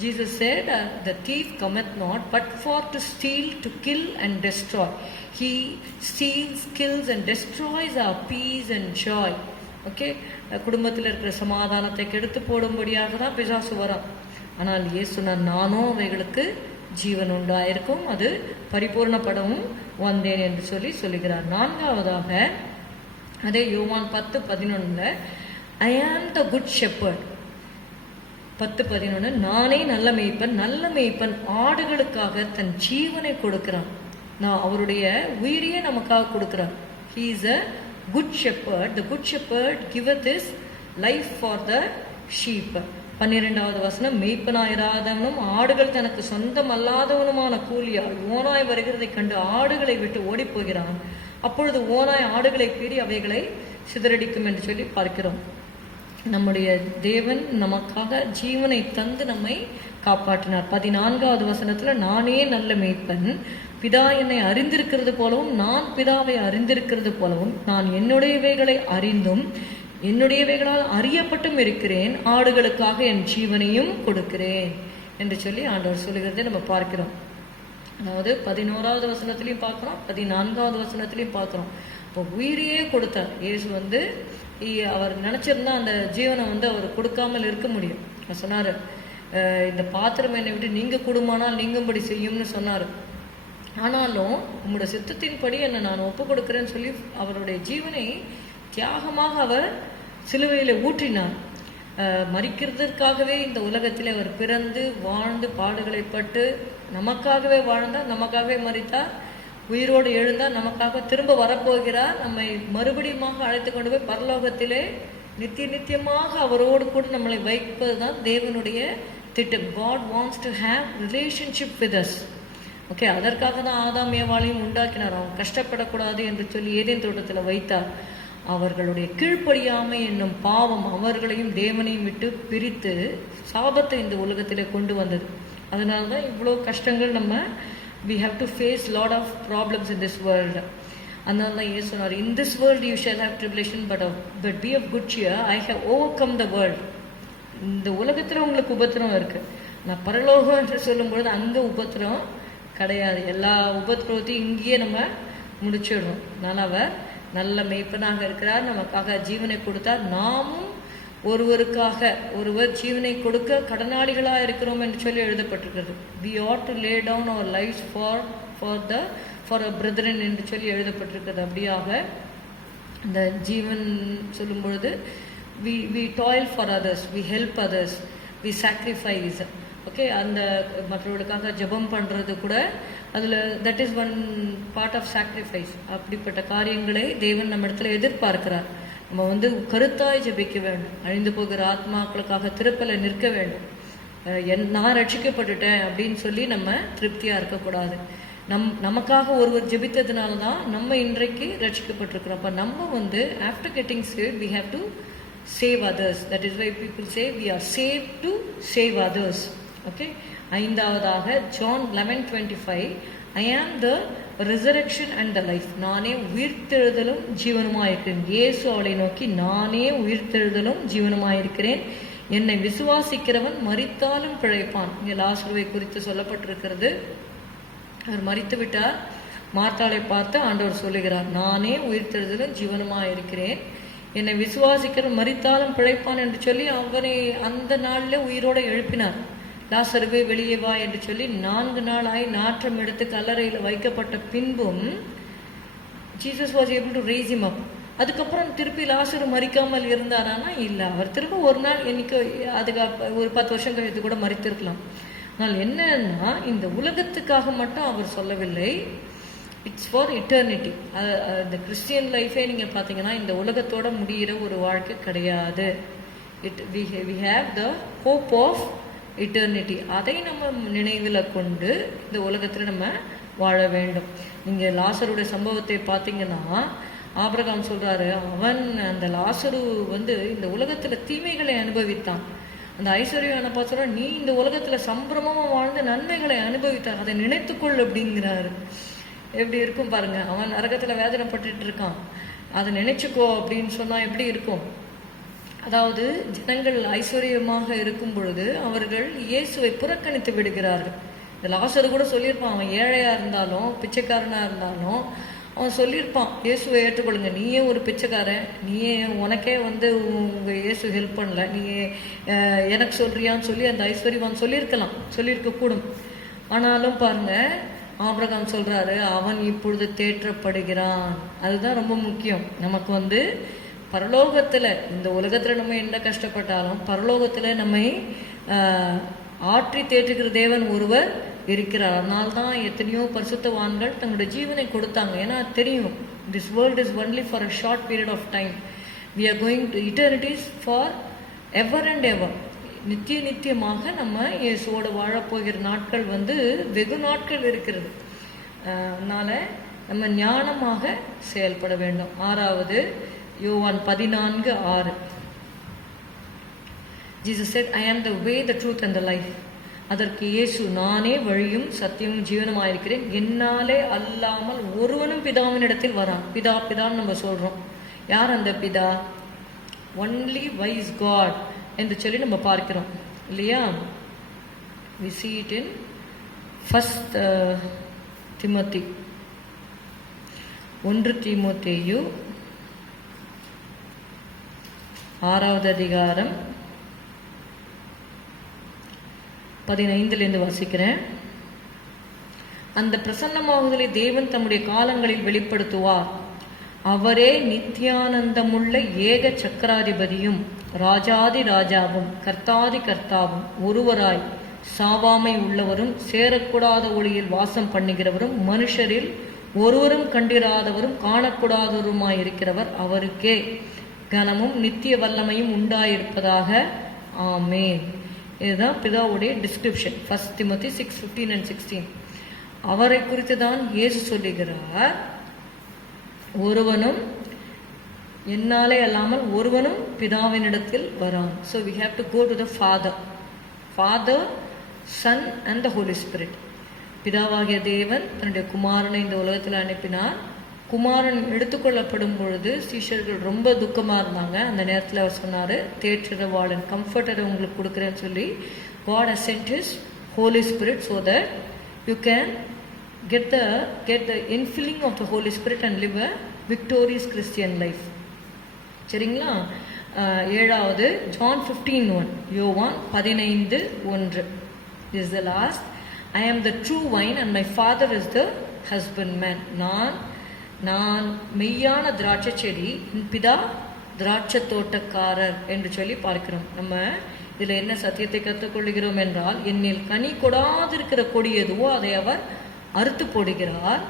Jesus said, the thief cometh not but for to steal, to kill and destroy. He steals, kills and destroys our peace and joy. Okay, குடும்பத்தில் இருக்கிற சமாதானத்தை கெடுத்து போடும்படியாக தான் பிசாசு வரான். ஆனால் இயேசு சொன்னார், நானோ அவைகளுக்கு ஜீவன் உண்டாயிருக்கும், அது பரிபூர்ணப்படவும் வந்தேன் என்று சொல்லுகிறார். 4வதாக அதே யோவான் 10:11, I am the good shepherd. 10:11, நானே நல்ல மேய்ப்பன் ஆடுகளுக்காக தன் ஜீவனை கொடுக்கிறான். நான் அவருடைய உயிரையே நமக்காக கொடுக்கிறார். He is a good shepherd. The good shepherd giveth his life for the sheep. 12வது வசனம், மெய்ப்பனாயிராதவனும் ஆடுகள் தனக்கு சொந்தம் அல்லாதவனுமான கூலியால் ஓனாய் வருகிறதை கண்டு ஆடுகளை விட்டு ஓடி போகிறான். அப்பொழுது ஓனாய் ஆடுகளை பீறி அவைகளை சிதறடிக்கும் என்று சொல்லி பார்க்கிறோம். நம்முடைய தேவன் நமக்காக ஜீவனை தந்து நம்மை காப்பாற்றினார். 14வது வசனத்துல, நானே நல்ல மேய்ப்பன், பிதா என்னை அறிந்திருக்கிறது போலவும் நான் பிதாவை அறிந்திருக்கிறது போலவும் நான் என்னுடையவைகளை அறிந்தும் என்னுடையவைகளால் அறியப்பட்டும் இருக்கிறேன், ஆடுகளுக்காக என் ஜீவனையும் கொடுக்கிறேன் என்று சொல்லி ஆண்டவர் சொல்லுகிறதை நம்ம பார்க்கிறோம். அதாவது 11வது வசனத்திலையும் பார்க்குறோம், 14வது வசனத்திலையும் பார்க்குறோம். இப்போ உயிரையே கொடுத்தார் இயேசு. வந்து அவர் நினச்சிருந்தா அந்த ஜீவனை வந்து அவர் கொடுக்காமல் இருக்க முடியும். சொன்னார், இந்த பாத்திரம் என்னை விட்டு நீங்க கூடுமானால் நீங்கும்படி செய்யும்னு சொன்னார். ஆனாலும் உங்களோட சித்தத்தின்படி என்னை நான் ஒப்பு கொடுக்குறேன்னு சொல்லி அவருடைய ஜீவனை தியாகமாக அவர் சிலுவையில் ஊற்றினார். மரிக்கிறதுக்காகவே இந்த உலகத்தில் அவர் பிறந்து வாழ்ந்து பாடுகளை பட்டு நமக்காகவே வாழ்ந்தார், நமக்காகவே மரித்தார், உயிரோடு எழுந்தார், நமக்காக திரும்ப வரப்போகிறார். நம்மை மறுபடியும் அழைத்து கொண்டு போய் பரலோகத்திலே நித்தியமாக அவரோடு கூட நம்மளை வைப்பது தான் தேவனுடைய திட்டம். God wants to have relationship with us. Okay, அதற்காக தான் ஆதாம் ஏவாளையும் உண்டாக்கினார். அவன் கஷ்டப்படக்கூடாது என்று சொல்லி ஏதேன் தோட்டத்தில் வைத்தார். அவர்களுடைய கீழ்ப்படியாமை என்னும் பாவம் அவர்களையும் தேவனையும் விட்டு பிரித்து சாபத்தை இந்த உலகத்தில் கொண்டு வந்தது. அதனால தான் இவ்வளோ கஷ்டங்கள் நம்ம we have to face lot of problems in this world. அதனால தான் இயேசு சொன்னார், in this world you shall have tribulation but be of good cheer, I have overcome the world. இந்த உலகத்தில் உங்களுக்கு உபத்திரம் இருக்கு, நான் பரலோகம் என்று சொல்லும் பொழுது அங்கே உபத்திரம் கிடையாது. எல்லா உபத்திரவத்தையும் இங்கேயே நம்ம முடிச்சிடணும். அதனால் அவர் நல்ல மேய்ப்பனாக இருக்கிறார், நமக்காக ஜீவனை கொடுத்தார். நாமும் ஒருவர் ஜீவனை கொடுக்க கடனாளிகளாக இருக்கிறோம் என்று சொல்லி எழுதப்பட்டிருக்கிறது. we ought to lay down our lives for a brethren என்று சொல்லி எழுதப்பட்டிருக்கிறது. அப்படியாக இந்த ஜீவன் சொல்லும் பொழுது we toil for others, we help others, we sacrifice. Okay, அந்த மற்றவர்களுக்காக ஜெபம் பண்ணுறது கூட அதில் that is one part of sacrifice. அப்படிப்பட்ட காரியங்களை தேவன் நம்ம இடத்துல எதிர்பார்க்கிறார். நம்ம வந்து கருத்தாய் ஜெபிக்க வேண்டும், அழிந்து போகிற ஆத்மாக்களுக்காக திருப்பலை நிற்க வேண்டும். நான் ரட்சிக்கப்பட்டுட்டேன் அப்படின்னு சொல்லி நம்ம திருப்தியாக இருக்கக்கூடாது. நமக்காக ஒருவர் ஜெபித்ததுனால தான் நம்ம இன்றைக்கு ரட்சிக்கப்பட்டிருக்கிறோம். அப்போ நம்ம வந்து after getting save we have to save others. That is why people say we are saved to save others. Okay, ஐந்தாவதாக John 11:25, I am the resurrection and the life. நானே உயிர்த்தெழுதலும் ஜீவனுமாயிருக்கிறேன். இயேசு அவளை நோக்கி, நானே உயிர்த்தெழுதலும் ஜீவனுமாயிருக்கிறேன், என்னை விசுவாசிக்கிறவன் மரித்தாலும் பிழைப்பான். இங்கே லாசருவை குறித்து சொல்லப்பட்டிருக்கிறது. அவர் மரித்து விட்டார். மார்த்தாளை பார்த்து ஆண்டவர் சொல்லுகிறார், நானே உயிர்த்தெழுதலும் ஜீவனுமாயிருக்கிறேன், என்னை விசுவாசிக்கிறவன் மரித்தாலும் பிழைப்பான் என்று சொல்லி அவனை அந்த நாளில் உயிரோடு எழுப்பினார். லாசருவே வெளியே வா என்று சொல்லி 4 நாளாய் நாற்றம் எடுத்து கல்லறையில் வைக்கப்பட்ட பின்பும் Jesus was able to race him அப். அதுக்கப்புறம் திருப்பி லாசரு மறிக்காமல் இருந்தாரானா இல்லை, அவர் திரும்ப ஒரு நாள் என்னைக்கு அதுக்கு ஒரு 10 வருஷம் கழித்து கூட மறித்திருக்கலாம். ஆனால் என்னன்னா இந்த உலகத்துக்காக மட்டும் அவர் சொல்லவில்லை, இட்ஸ் ஃபார் இட்டர்னிட்டி. இந்த கிறிஸ்டியன் லைஃபே நீங்கள் பார்த்தீங்கன்னா இந்த உலகத்தோட முடிகிற ஒரு வாழ்க்கை கிடையாது. we have the hope of eternity. அதை நம்ம நினைவில் கொண்டு இந்த உலகத்தில் நம்ம வாழ வேண்டும். நீங்கள் லாசருடைய சம்பவத்தை பார்த்தீங்கன்னா ஆபிரகாம் சொல்கிறாரு, அவன் அந்த லாசரு வந்து இந்த உலகத்தில் தீமைகளை அனுபவித்தான். அந்த ஐஸ்வர்யான பார்த்து நீ இந்த உலகத்தில் சம்பிரமமாக வாழ்ந்து நன்மைகளை அனுபவித்தான், அதை நினைத்துக்கொள் அப்படிங்கிறாரு. எப்படி இருக்கும் பாருங்க, அவன் நரகத்தில் வேதனைப்பட்டு இருக்கான், அதை நினைச்சுக்கோ அப்படின்னு சொன்னால் எப்படி இருக்கும்? அதாவது ஜனங்கள் ஐஸ்வர்யமாக இருக்கும் பொழுது அவர்கள் இயேசுவை புறக்கணித்து விடுகிறார்கள். இந்த லாசரு கூட சொல்லியிருப்பான், அவன் ஏழையாக இருந்தாலும் பிச்சைக்காரனாக இருந்தாலும் அவன் சொல்லியிருப்பான், இயேசுவை ஏற்றுக்கொள்ளுங்க, நீயே ஒரு பிச்சைக்காரன், நீயே உனக்கே வந்து உங்கள் இயேசு ஹெல்ப் பண்ணல, நீ எனக்கு சொல்கிறியான்னு சொல்லி அந்த ஐஸ்வர்யவான் சொல்லியிருக்கக்கூடும். ஆனாலும் பாருங்க, ஆபிரகாம் சொல்கிறாரு, அவன் இப்பொழுது தேற்றப்படுகிறான். அதுதான் ரொம்ப முக்கியம். நமக்கு வந்து பரலோகத்தில், இந்த உலகத்தில் நம்ம என்ன கஷ்டப்பட்டாலும் பரலோகத்தில் நம்மை ஆற்றி தேற்றுகிற தேவன் ஒருவர் இருக்கிறார். அதனால்தான் எத்தனையோ பரிசுத்தவான்கள் தங்களுடைய ஜீவனை கொடுத்தாங்க. ஏன்னா தெரியும், this world is only for a short period of time, we are going to eternities for ever and ever. நித்தியமாக நம்ம இயேசுவோடு வாழப்போகிற நாட்கள் வந்து வெகு நாட்கள் இருக்கிறது. அதனால நம்ம ஞானமாக செயல்பட வேண்டும். 6வது யோவான் 14:6, Jesus said, I am the way, the truth and the life. அதற்கு இயேசு, நானே வழியும் சத்தியமும் ஜீவனுமாயிருக்கிறேன், என்னாலே அல்லாமல் ஒருவனும் பிதாவின் இடத்தில் வரான். பிதான்னு நம்ம சொல்றோம். யார் அந்த பிதா? ஒன்லி வைஸ் காட் என்று சொல்லி நம்ம பார்க்கிறோம் இல்லையா? we see it in first Timothy 1 தீமோத்தேயு 6வது அதிகாரம் 15 வாசிக்கிறேன். அந்த பிரசன்னமாகுதலை தேவன் தம்முடைய காலங்களில் வெளிப்படுத்துவார். அவரே நித்தியானந்தமுள்ள ஏக சக்கராதிபதியும் ராஜாதி ராஜாவும் கர்த்தாதி கர்த்தாவும் ஒருவராய் சாவாமை உள்ளவரும் சேரக்கூடாத ஒளியில் வாசம் பண்ணுகிறவரும் மனுஷரில் ஒருவரும் கண்டிராதவரும் காணக்கூடாதவருமாயிருக்கிறவர். அவருக்கே கனமும் நித்திய வல்லமையும் உண்டாயிருப்பதாக. ஆமென். இதுதான் பிதாவுடைய டிஸ்கிரிப்ஷன். 1 Timothy 6:15 and 16. அவரை குறித்து தான் இயேசு சொல்லுகிறார், ஒருவனும் என்னாலே அல்லாமல் ஒருவனும் பிதாவினிடத்தில் வரான். So we have to go to the Father, Son and the Holy Spirit. பிதாவாகிய தேவன் தன்னுடைய குமாரனை இந்த உலகத்தில் அனுப்பினார். குமாரன் எடுத்துக்கொள்ளப்படும் பொழுது சீஷர்கள் ரொம்ப துக்கமாக இருந்தாங்க. அந்த நேரத்தில் அவர் சொன்னார், தேற்றரவாளன் கம்ஃபர்டரை உங்களுக்கு கொடுக்குறேன்னு சொல்லி God has sent His Holy Spirit so that you can get the infilling of the Holy Spirit and live a victorious Christian life. சரிங்களா? 7வது John 15:1, யோவான் 15:1. This is the last. I am the true vine and my Father is the husbandman. நான் மெய்யான திராட்சை செடி, பிதா திராட்சை தோட்டக்காரர் என்று சொல்லி பார்க்கிறோம். நம்ம இதில் என்ன சத்தியத்தை கற்றுக்கொள்கிறோம் என்றால், என்னில் கனி கொடாதிருக்கிற கொடி எதுவோ அதை அவர் அறுத்து போடுகிறார்.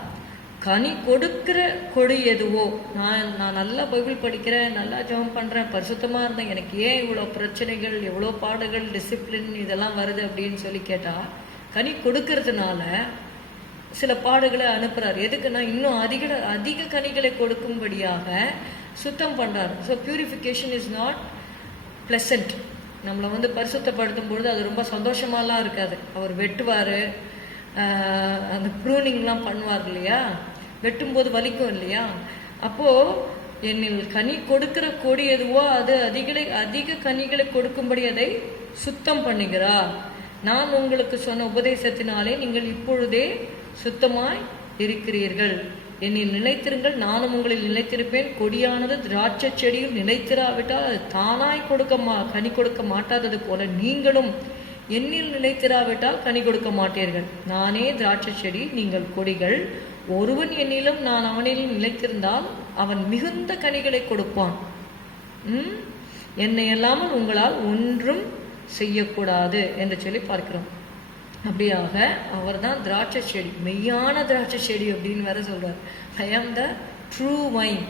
கனி கொடுக்கிற கொடி எதுவோ, நான் நல்லா பைபிள் படிக்கிறேன், நல்லா ஜெபம் பண்ணுறேன், பரிசுத்தமாக இருந்தேன், எனக்கு ஏன் இவ்வளோ பிரச்சனைகள், எவ்வளோ பாடுகள், டிசிப்ளின் இதெல்லாம் வருது அப்படின்னு சொல்லி கேட்டால், கனி கொடுக்கறதுனால சில பாடுகளை அனுப்புகிறார். எதுக்குன்னா இன்னும் அதிக கனிகளை கொடுக்கும்படியாக சுத்தம் பண்ணுறார். So purification is not pleasant. நம்மளை பரிசுத்தப்படுத்தும் பொழுது அது ரொம்ப சந்தோஷமாலாம் இருக்காது. அவர் வெட்டுவார், அந்த ப்ரூனிங்லாம் பண்ணுவார் இல்லையா, வெட்டும்போது வலிக்கும் இல்லையா. அப்போது என்னில் கனி கொடுக்கிற கொடி எதுவோ அது அதிக கனிகளை கொடுக்கும்படி அதை சுத்தம் பண்ணுகிறார். நான் உங்களுக்கு சொன்ன உபதேசத்தினாலே நீங்கள் இப்பொழுதே சுத்தமாய் இருக்கிறீர்கள். என்னில் நிலைத்திருங்கள், நானும் உங்களில் நிலைத்திருப்பேன். கொடியானது திராட்சை செடியில் நிலைத்திராவிட்டால் அது தானாய் கனி கொடுக்க மாட்டாதது போல நீங்களும் என்னில் நிலைத்திராவிட்டால் கனி கொடுக்க மாட்டீர்கள். நானே திராட்சை செடி, நீங்கள் கொடிகள். ஒருவன் என்னிலும் நான் அவனிலும் நிலைத்திருந்தால் அவன் மிகுந்த கனிகளை கொடுப்பான். என்னை அல்லாமல் உங்களால் ஒன்றும் செய்யக்கூடாது என்று சொல்லி பார்க்கிறோம். அப்படியாக அவர் தான் திராட்சை செடி, மெய்யான திராட்சை செடி அப்படின்னு வேற சொல்றார். ஐ ஆம் த ட்ரூ வைன்.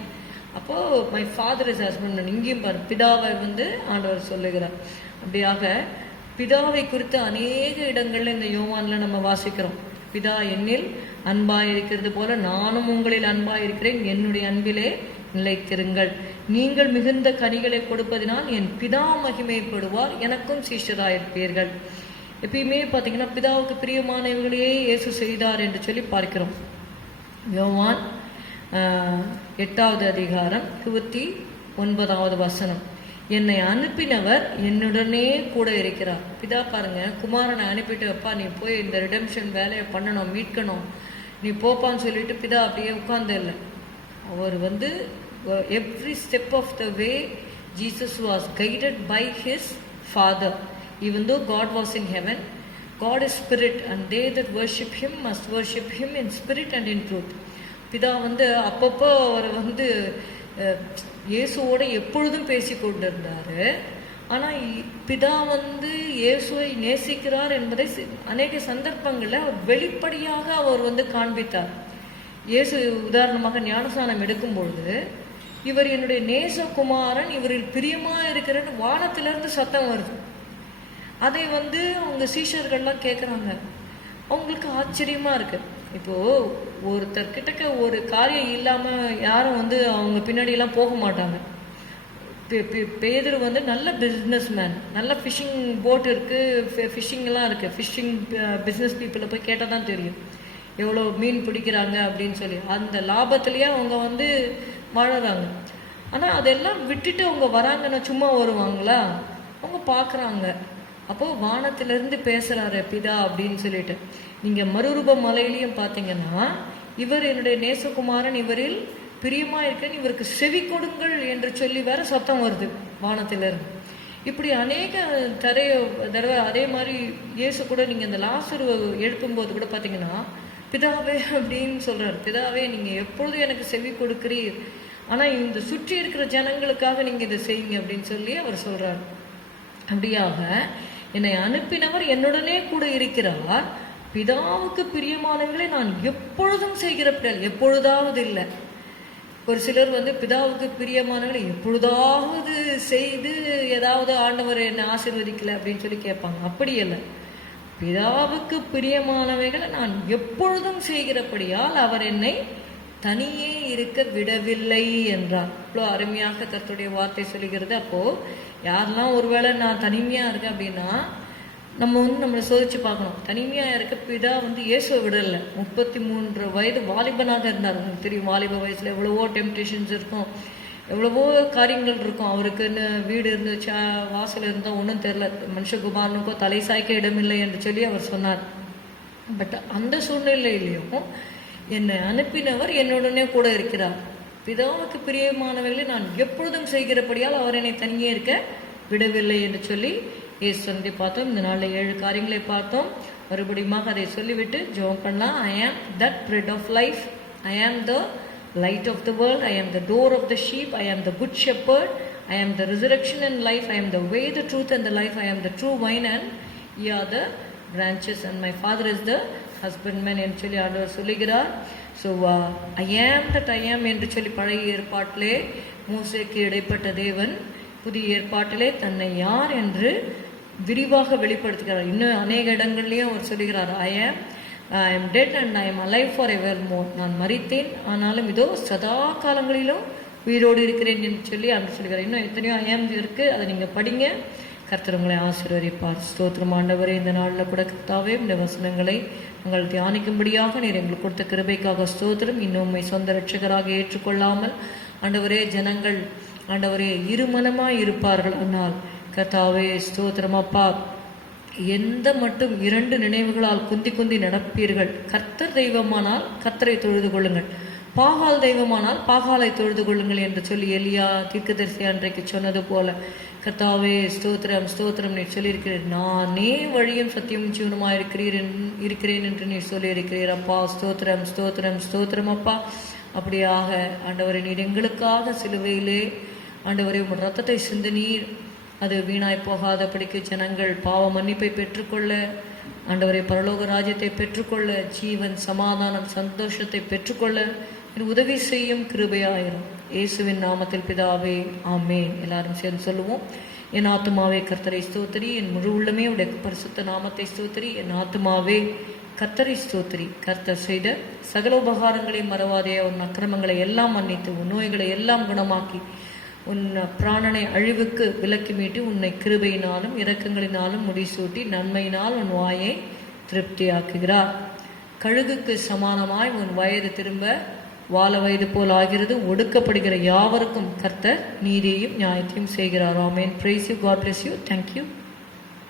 அப்போ மை ஃபாதர் இஸ் ஹஸ்பண்ட். இங்கேயும் பாரு, பிதாவை ஆண்டவர் சொல்லுகிறார். அப்படியாக பிதாவை குறித்து அநேக இடங்கள்ல இந்த யோவான்ல நம்ம வாசிக்கிறோம். பிதா என்னில் அன்பாய் இருக்கிறது போல நானும் உங்களில் அன்பாய் இருக்கிறேன், என்னுடைய அன்பிலே நிலைத்திருங்கள். நீங்கள் மிகுந்த கனிகளை கொடுப்பதினால் என் பிதா மகிமைப்படுவார், எனக்கும் சீஷராயிருப்பீர்கள். எப்பயுமே பார்த்தீங்கன்னா பிதாவுக்கு பிரியமானவர்களையே இயேசு செய்தார் என்று சொல்லி பார்க்கிறோம். யோவான் 8வது அதிகாரம் 29வது வசனம், என்னை அனுப்பினவர் என்னுடனே கூட இருக்கிறார். பிதா பாருங்க, குமாரனை அனுப்பிட்டு, அப்பா நீ போய் இந்த ரிடம்ஷன் வேலையை பண்ணணும், மீட்கணும், நீ போப்பான்னு சொல்லிட்டு பிதா அப்படியே உட்கார்ந்து இல்லை. அவர் every step of the way Jesus was guided by his Father. Even though God was in heaven, God is spirit and they that worship him must worship him in spirit and in truth. பிதா அப்பப்போ அவர் இயேசுவோட எப்பொழுதும் பேசி கொண்டிருந்தாரு. ஆனால் பிதா இயேசுவை நேசிக்கிறார் என்பதை அநேக சந்தர்ப்பங்களில் அவர் வெளிப்படையாக அவர் காண்பித்தார். இயேசு உதாரணமாக ஞானஸ்நானம் எடுக்கும் பொழுது, இவர் என்னுடைய நேசகுமாரன், இவரில் பிரியமா இருக்கிறன்னு வானத்திலிருந்து சத்தம் வருது. அதை அவங்க சீஷர்கள்லாம் கேட்குறாங்க. அவங்களுக்கு ஆச்சரியமா இருக்கு. இப்போ ஒருத்தர்கிட்ட ஒரு காரியம் இல்லாம யாரும் அவங்க பின்னாடியெல்லாம் போக மாட்டாங்க. பேதுரு நல்ல பிஸ்னஸ் மேன், நல்ல ஃபிஷிங் போட் இருக்கு, ஃபிஷிங்லாம் இருக்கு. ஃபிஷிங் பிஸ்னஸ் பீப்புளை போய் கேட்டால் தான் தெரியும் எவ்வளோ மீன் பிடிக்கிறாங்க அப்படின்னு சொல்லி. அந்த லாபத்திலேயே அவங்க வாழறாங்க. ஆனால் அதெல்லாம் விட்டுட்டு அவங்க வராங்கன்னா சும்மா வருவாங்களா? அவங்க பார்க்குறாங்க, அப்போ வானத்திலிருந்து பேசுறாரு பிதா அப்படின்னு சொல்லிட்டு. நீங்க மறுரூப மலையிலையும் பார்த்தீங்கன்னா, இவர் என்னுடைய நேசகுமாரன், இவரில் பிரியமா இருக்கேன், இவருக்கு செவி கொடுங்கள் என்று சொல்லி வேற சத்தம் வருது வானத்திலிருந்து. இப்படி அநேக தடவை அதே மாதிரி இயேசு கூட நீங்க இந்த லாசரு எழுப்பும்போது கூட பார்த்தீங்கன்னா, பிதாவே அப்படின்னு சொல்றாரு, பிதாவே நீங்க எப்பொழுதும் எனக்கு செவி கொடுக்கிறீர், ஆனா இந்த சுற்றி இருக்கிற ஜனங்களுக்காக நீங்க இதை செய்யுங்க அப்படின்னு சொல்லி அவர் சொல்றாரு. அப்படியாக என்னை அனுப்பினவர் என்னுடனே கூட இருக்கிறார், பிதாவுக்கு பிரியமானவர்களை நான் எப்பொழுதும் செய்கிறப்படியால், எப்பொழுதாவது இல்லை. ஒரு சிலர் பிதாவுக்கு பிரியமானவர்களை எப்பொழுதாவது செய்து ஏதாவது ஆண்டவர் என்னை ஆசீர்வதிக்கல அப்படின்னு சொல்லி கேட்பாங்க. அப்படி இல்லை, பிதாவுக்கு பிரியமானவைகளை நான் எப்பொழுதும் செய்கிறபடியால் அவர் என்னை தனியே இருக்க விடவில்லை என்றார். இவ்வளோ அருமையாக கர்த்தருடைய வார்த்தை சொல்லுகிறது. அப்போ யாரெல்லாம் ஒருவேளை நான் தனிமையா இருக்கேன் அப்படின்னா நம்ம நம்மளை சோதிச்சு பார்க்கணும். தனிமையா இருக்க பிதா இயேசுவை விடலை. 33 வயது வாலிபனாக இருந்தார். உங்களுக்கு தெரியும், வாலிப வயசுல எவ்வளவோ டெம்டேஷன்ஸ் இருக்கும், எவ்வளவோ காரியங்கள் இருக்கும். அவருக்குன்னு வீடு இருந்துச்சா, வாசல் இருந்தால் ஒன்றும் தெரில, மனுஷகுமாரனுக்கோ தலை சாய்க்க இடமில்லை என்று சொல்லி அவர் சொன்னார். பட் அந்த சூழ்நிலையிலையும் என்னை அனுப்பினவர் என்னுடனே கூட இருக்கிறார், பிதாவுக்கு பிரியமானவர்களை நான் எப்பொழுதும் செய்கிறபடியால் அவர் என்னை தனியே இருக்க விடவில்லை என்று சொல்லி இயேசு சொன்னதை பார்த்தோம். இந்த நாளில் 7 காரியங்களை பார்த்தோம். மறுபடியும் அதை சொல்லிவிட்டு ஜெபம் பண்ணலாம். I am that bread of life, I am the light of the world, I am the door of the sheep, I am the good shepherd, I am the resurrection and life, I am the way, the truth and the life, I am the true vine and ye are the branches and my father is the husbandman என்று சொல்லி ஆண்டவர் சொல்லுகிறார். So I am that I am என்று சொல்லி பழைய ஏற்பாட்டிலே மோசேக்கு இடைப்பட்ட தேவன் புதிய ஏற்பாட்டிலே தன்னை யார் என்று விரிவாக வெளிப்படுத்துகிறார். இன்னும் அநேக இடங்கள்லையும் அவர் சொல்லுகிறார், I am dead and I am alive forevermore. நான் மரித்தேன், ஆனாலும் இதோ சதா காலங்களிலும் உயிரோடு இருக்கிறேன் என்று சொல்லி அவர் சொல்லுகிறார். இன்னும் எத்தனையோ I am இருக்கு, அதை நீங்கள் படிங்க. கர்த்தர் உங்களை ஆசீர்வதிப்பார். ஸ்தோத்திரம் ஆண்டவரே, இந்த நாளில் கூட கர்த்தாவே இந்த வசனங்களை உங்கள் தியானிக்கும்படியாக நீர் எங்களுக்கு கொடுத்த கிருபைக்காக ஸ்தோத்திரம். இன்னும் உண்மை சொந்த இரட்சகராக ஏற்றுக்கொள்ளாமல் ஆண்டவரே ஜனங்கள் ஆண்டவரே இருமனமாய் இருப்பார்கள். ஆனால் கர்த்தாவே ஸ்தோத்திரம் அப்பா, எந்த மட்டும் 2 நினைவுகளால் குந்தி குந்தி நடப்பீர்கள். கர்த்தர் தெய்வமானால் கர்த்தரை தொழுது கொள்ளுங்கள், பாகால் தெய்வமானால் பாகாலை தொழுது கொள்ளுங்கள் என்று சொல்லி எலியா தீர்க்கதரிசி அன்றைக்கு சொன்னது போல கர்த்தாவே ஸ்தோத்திரம் ஸ்தோத்திரம் நீர் சொல்லியிருக்கிறீர். நானே வழியும் சத்தியம் ஜீவனுமாய் இருக்கிறேன் என்று நீர் சொல்லியிருக்கிறீர். அப்பா ஸ்தோத்திரம் ஸ்தோத்திரம் ஸ்தோத்திரம் அப்பா. அப்படியாக ஆண்டவரை நீர் எங்களுக்காக சிலுவையிலே ஆண்டவரை உங்கள் ரத்தத்தை சிந்தினீர், அது வீணாய் போகாதபடிக்கு ஜனங்கள் பாவ மன்னிப்பை பெற்றுக்கொள்ள, ஆண்டவரை பரலோக ராஜ்யத்தை பெற்றுக்கொள்ள, ஜீவன் சமாதானம் சந்தோஷத்தை பெற்றுக்கொள்ள உதவி செய்யும் கிருபையாயிரும். இயேசுவின் நாமத்தில் பிதாவே, ஆமேன். எல்லாரும் சேர்ந்து சொல்லுவோம். என் ஆத்துமாவே கர்த்தரை ஸ்தோத்திரி, என் முழு உள்ளமே உடைய பரிசுத்த நாமத்தை ஸ்தோத்திரி. என் ஆத்துமாவே கர்த்தரை ஸ்தோத்திரி. கர்த்தர் செய்த சகல உபகாரங்களையும் மறவாதே, உன் அக்கிரமங்களை எல்லாம் மன்னித்து உன் நோய்களை எல்லாம் குணமாக்கி உன் பிராணனை அழிவுக்கு விலக்கி மீட்டு உன்னை கிருபையினாலும் இரக்கங்களினாலும் முடிசூட்டி நன்மையினால் உன் வாயை திருப்தியாக்குகிறார். கழுகுக்கு சமானமாய் உன் வயது திரும்ப வாழ வயது போல் ஆகிறது. ஒடுக்கப்படுகிற யாவருக்கும் கர்த்தர் நீதியையும் நியாயத்தையும் செய்கிறார். ஆமென். Praise you. God bless you. Thank you.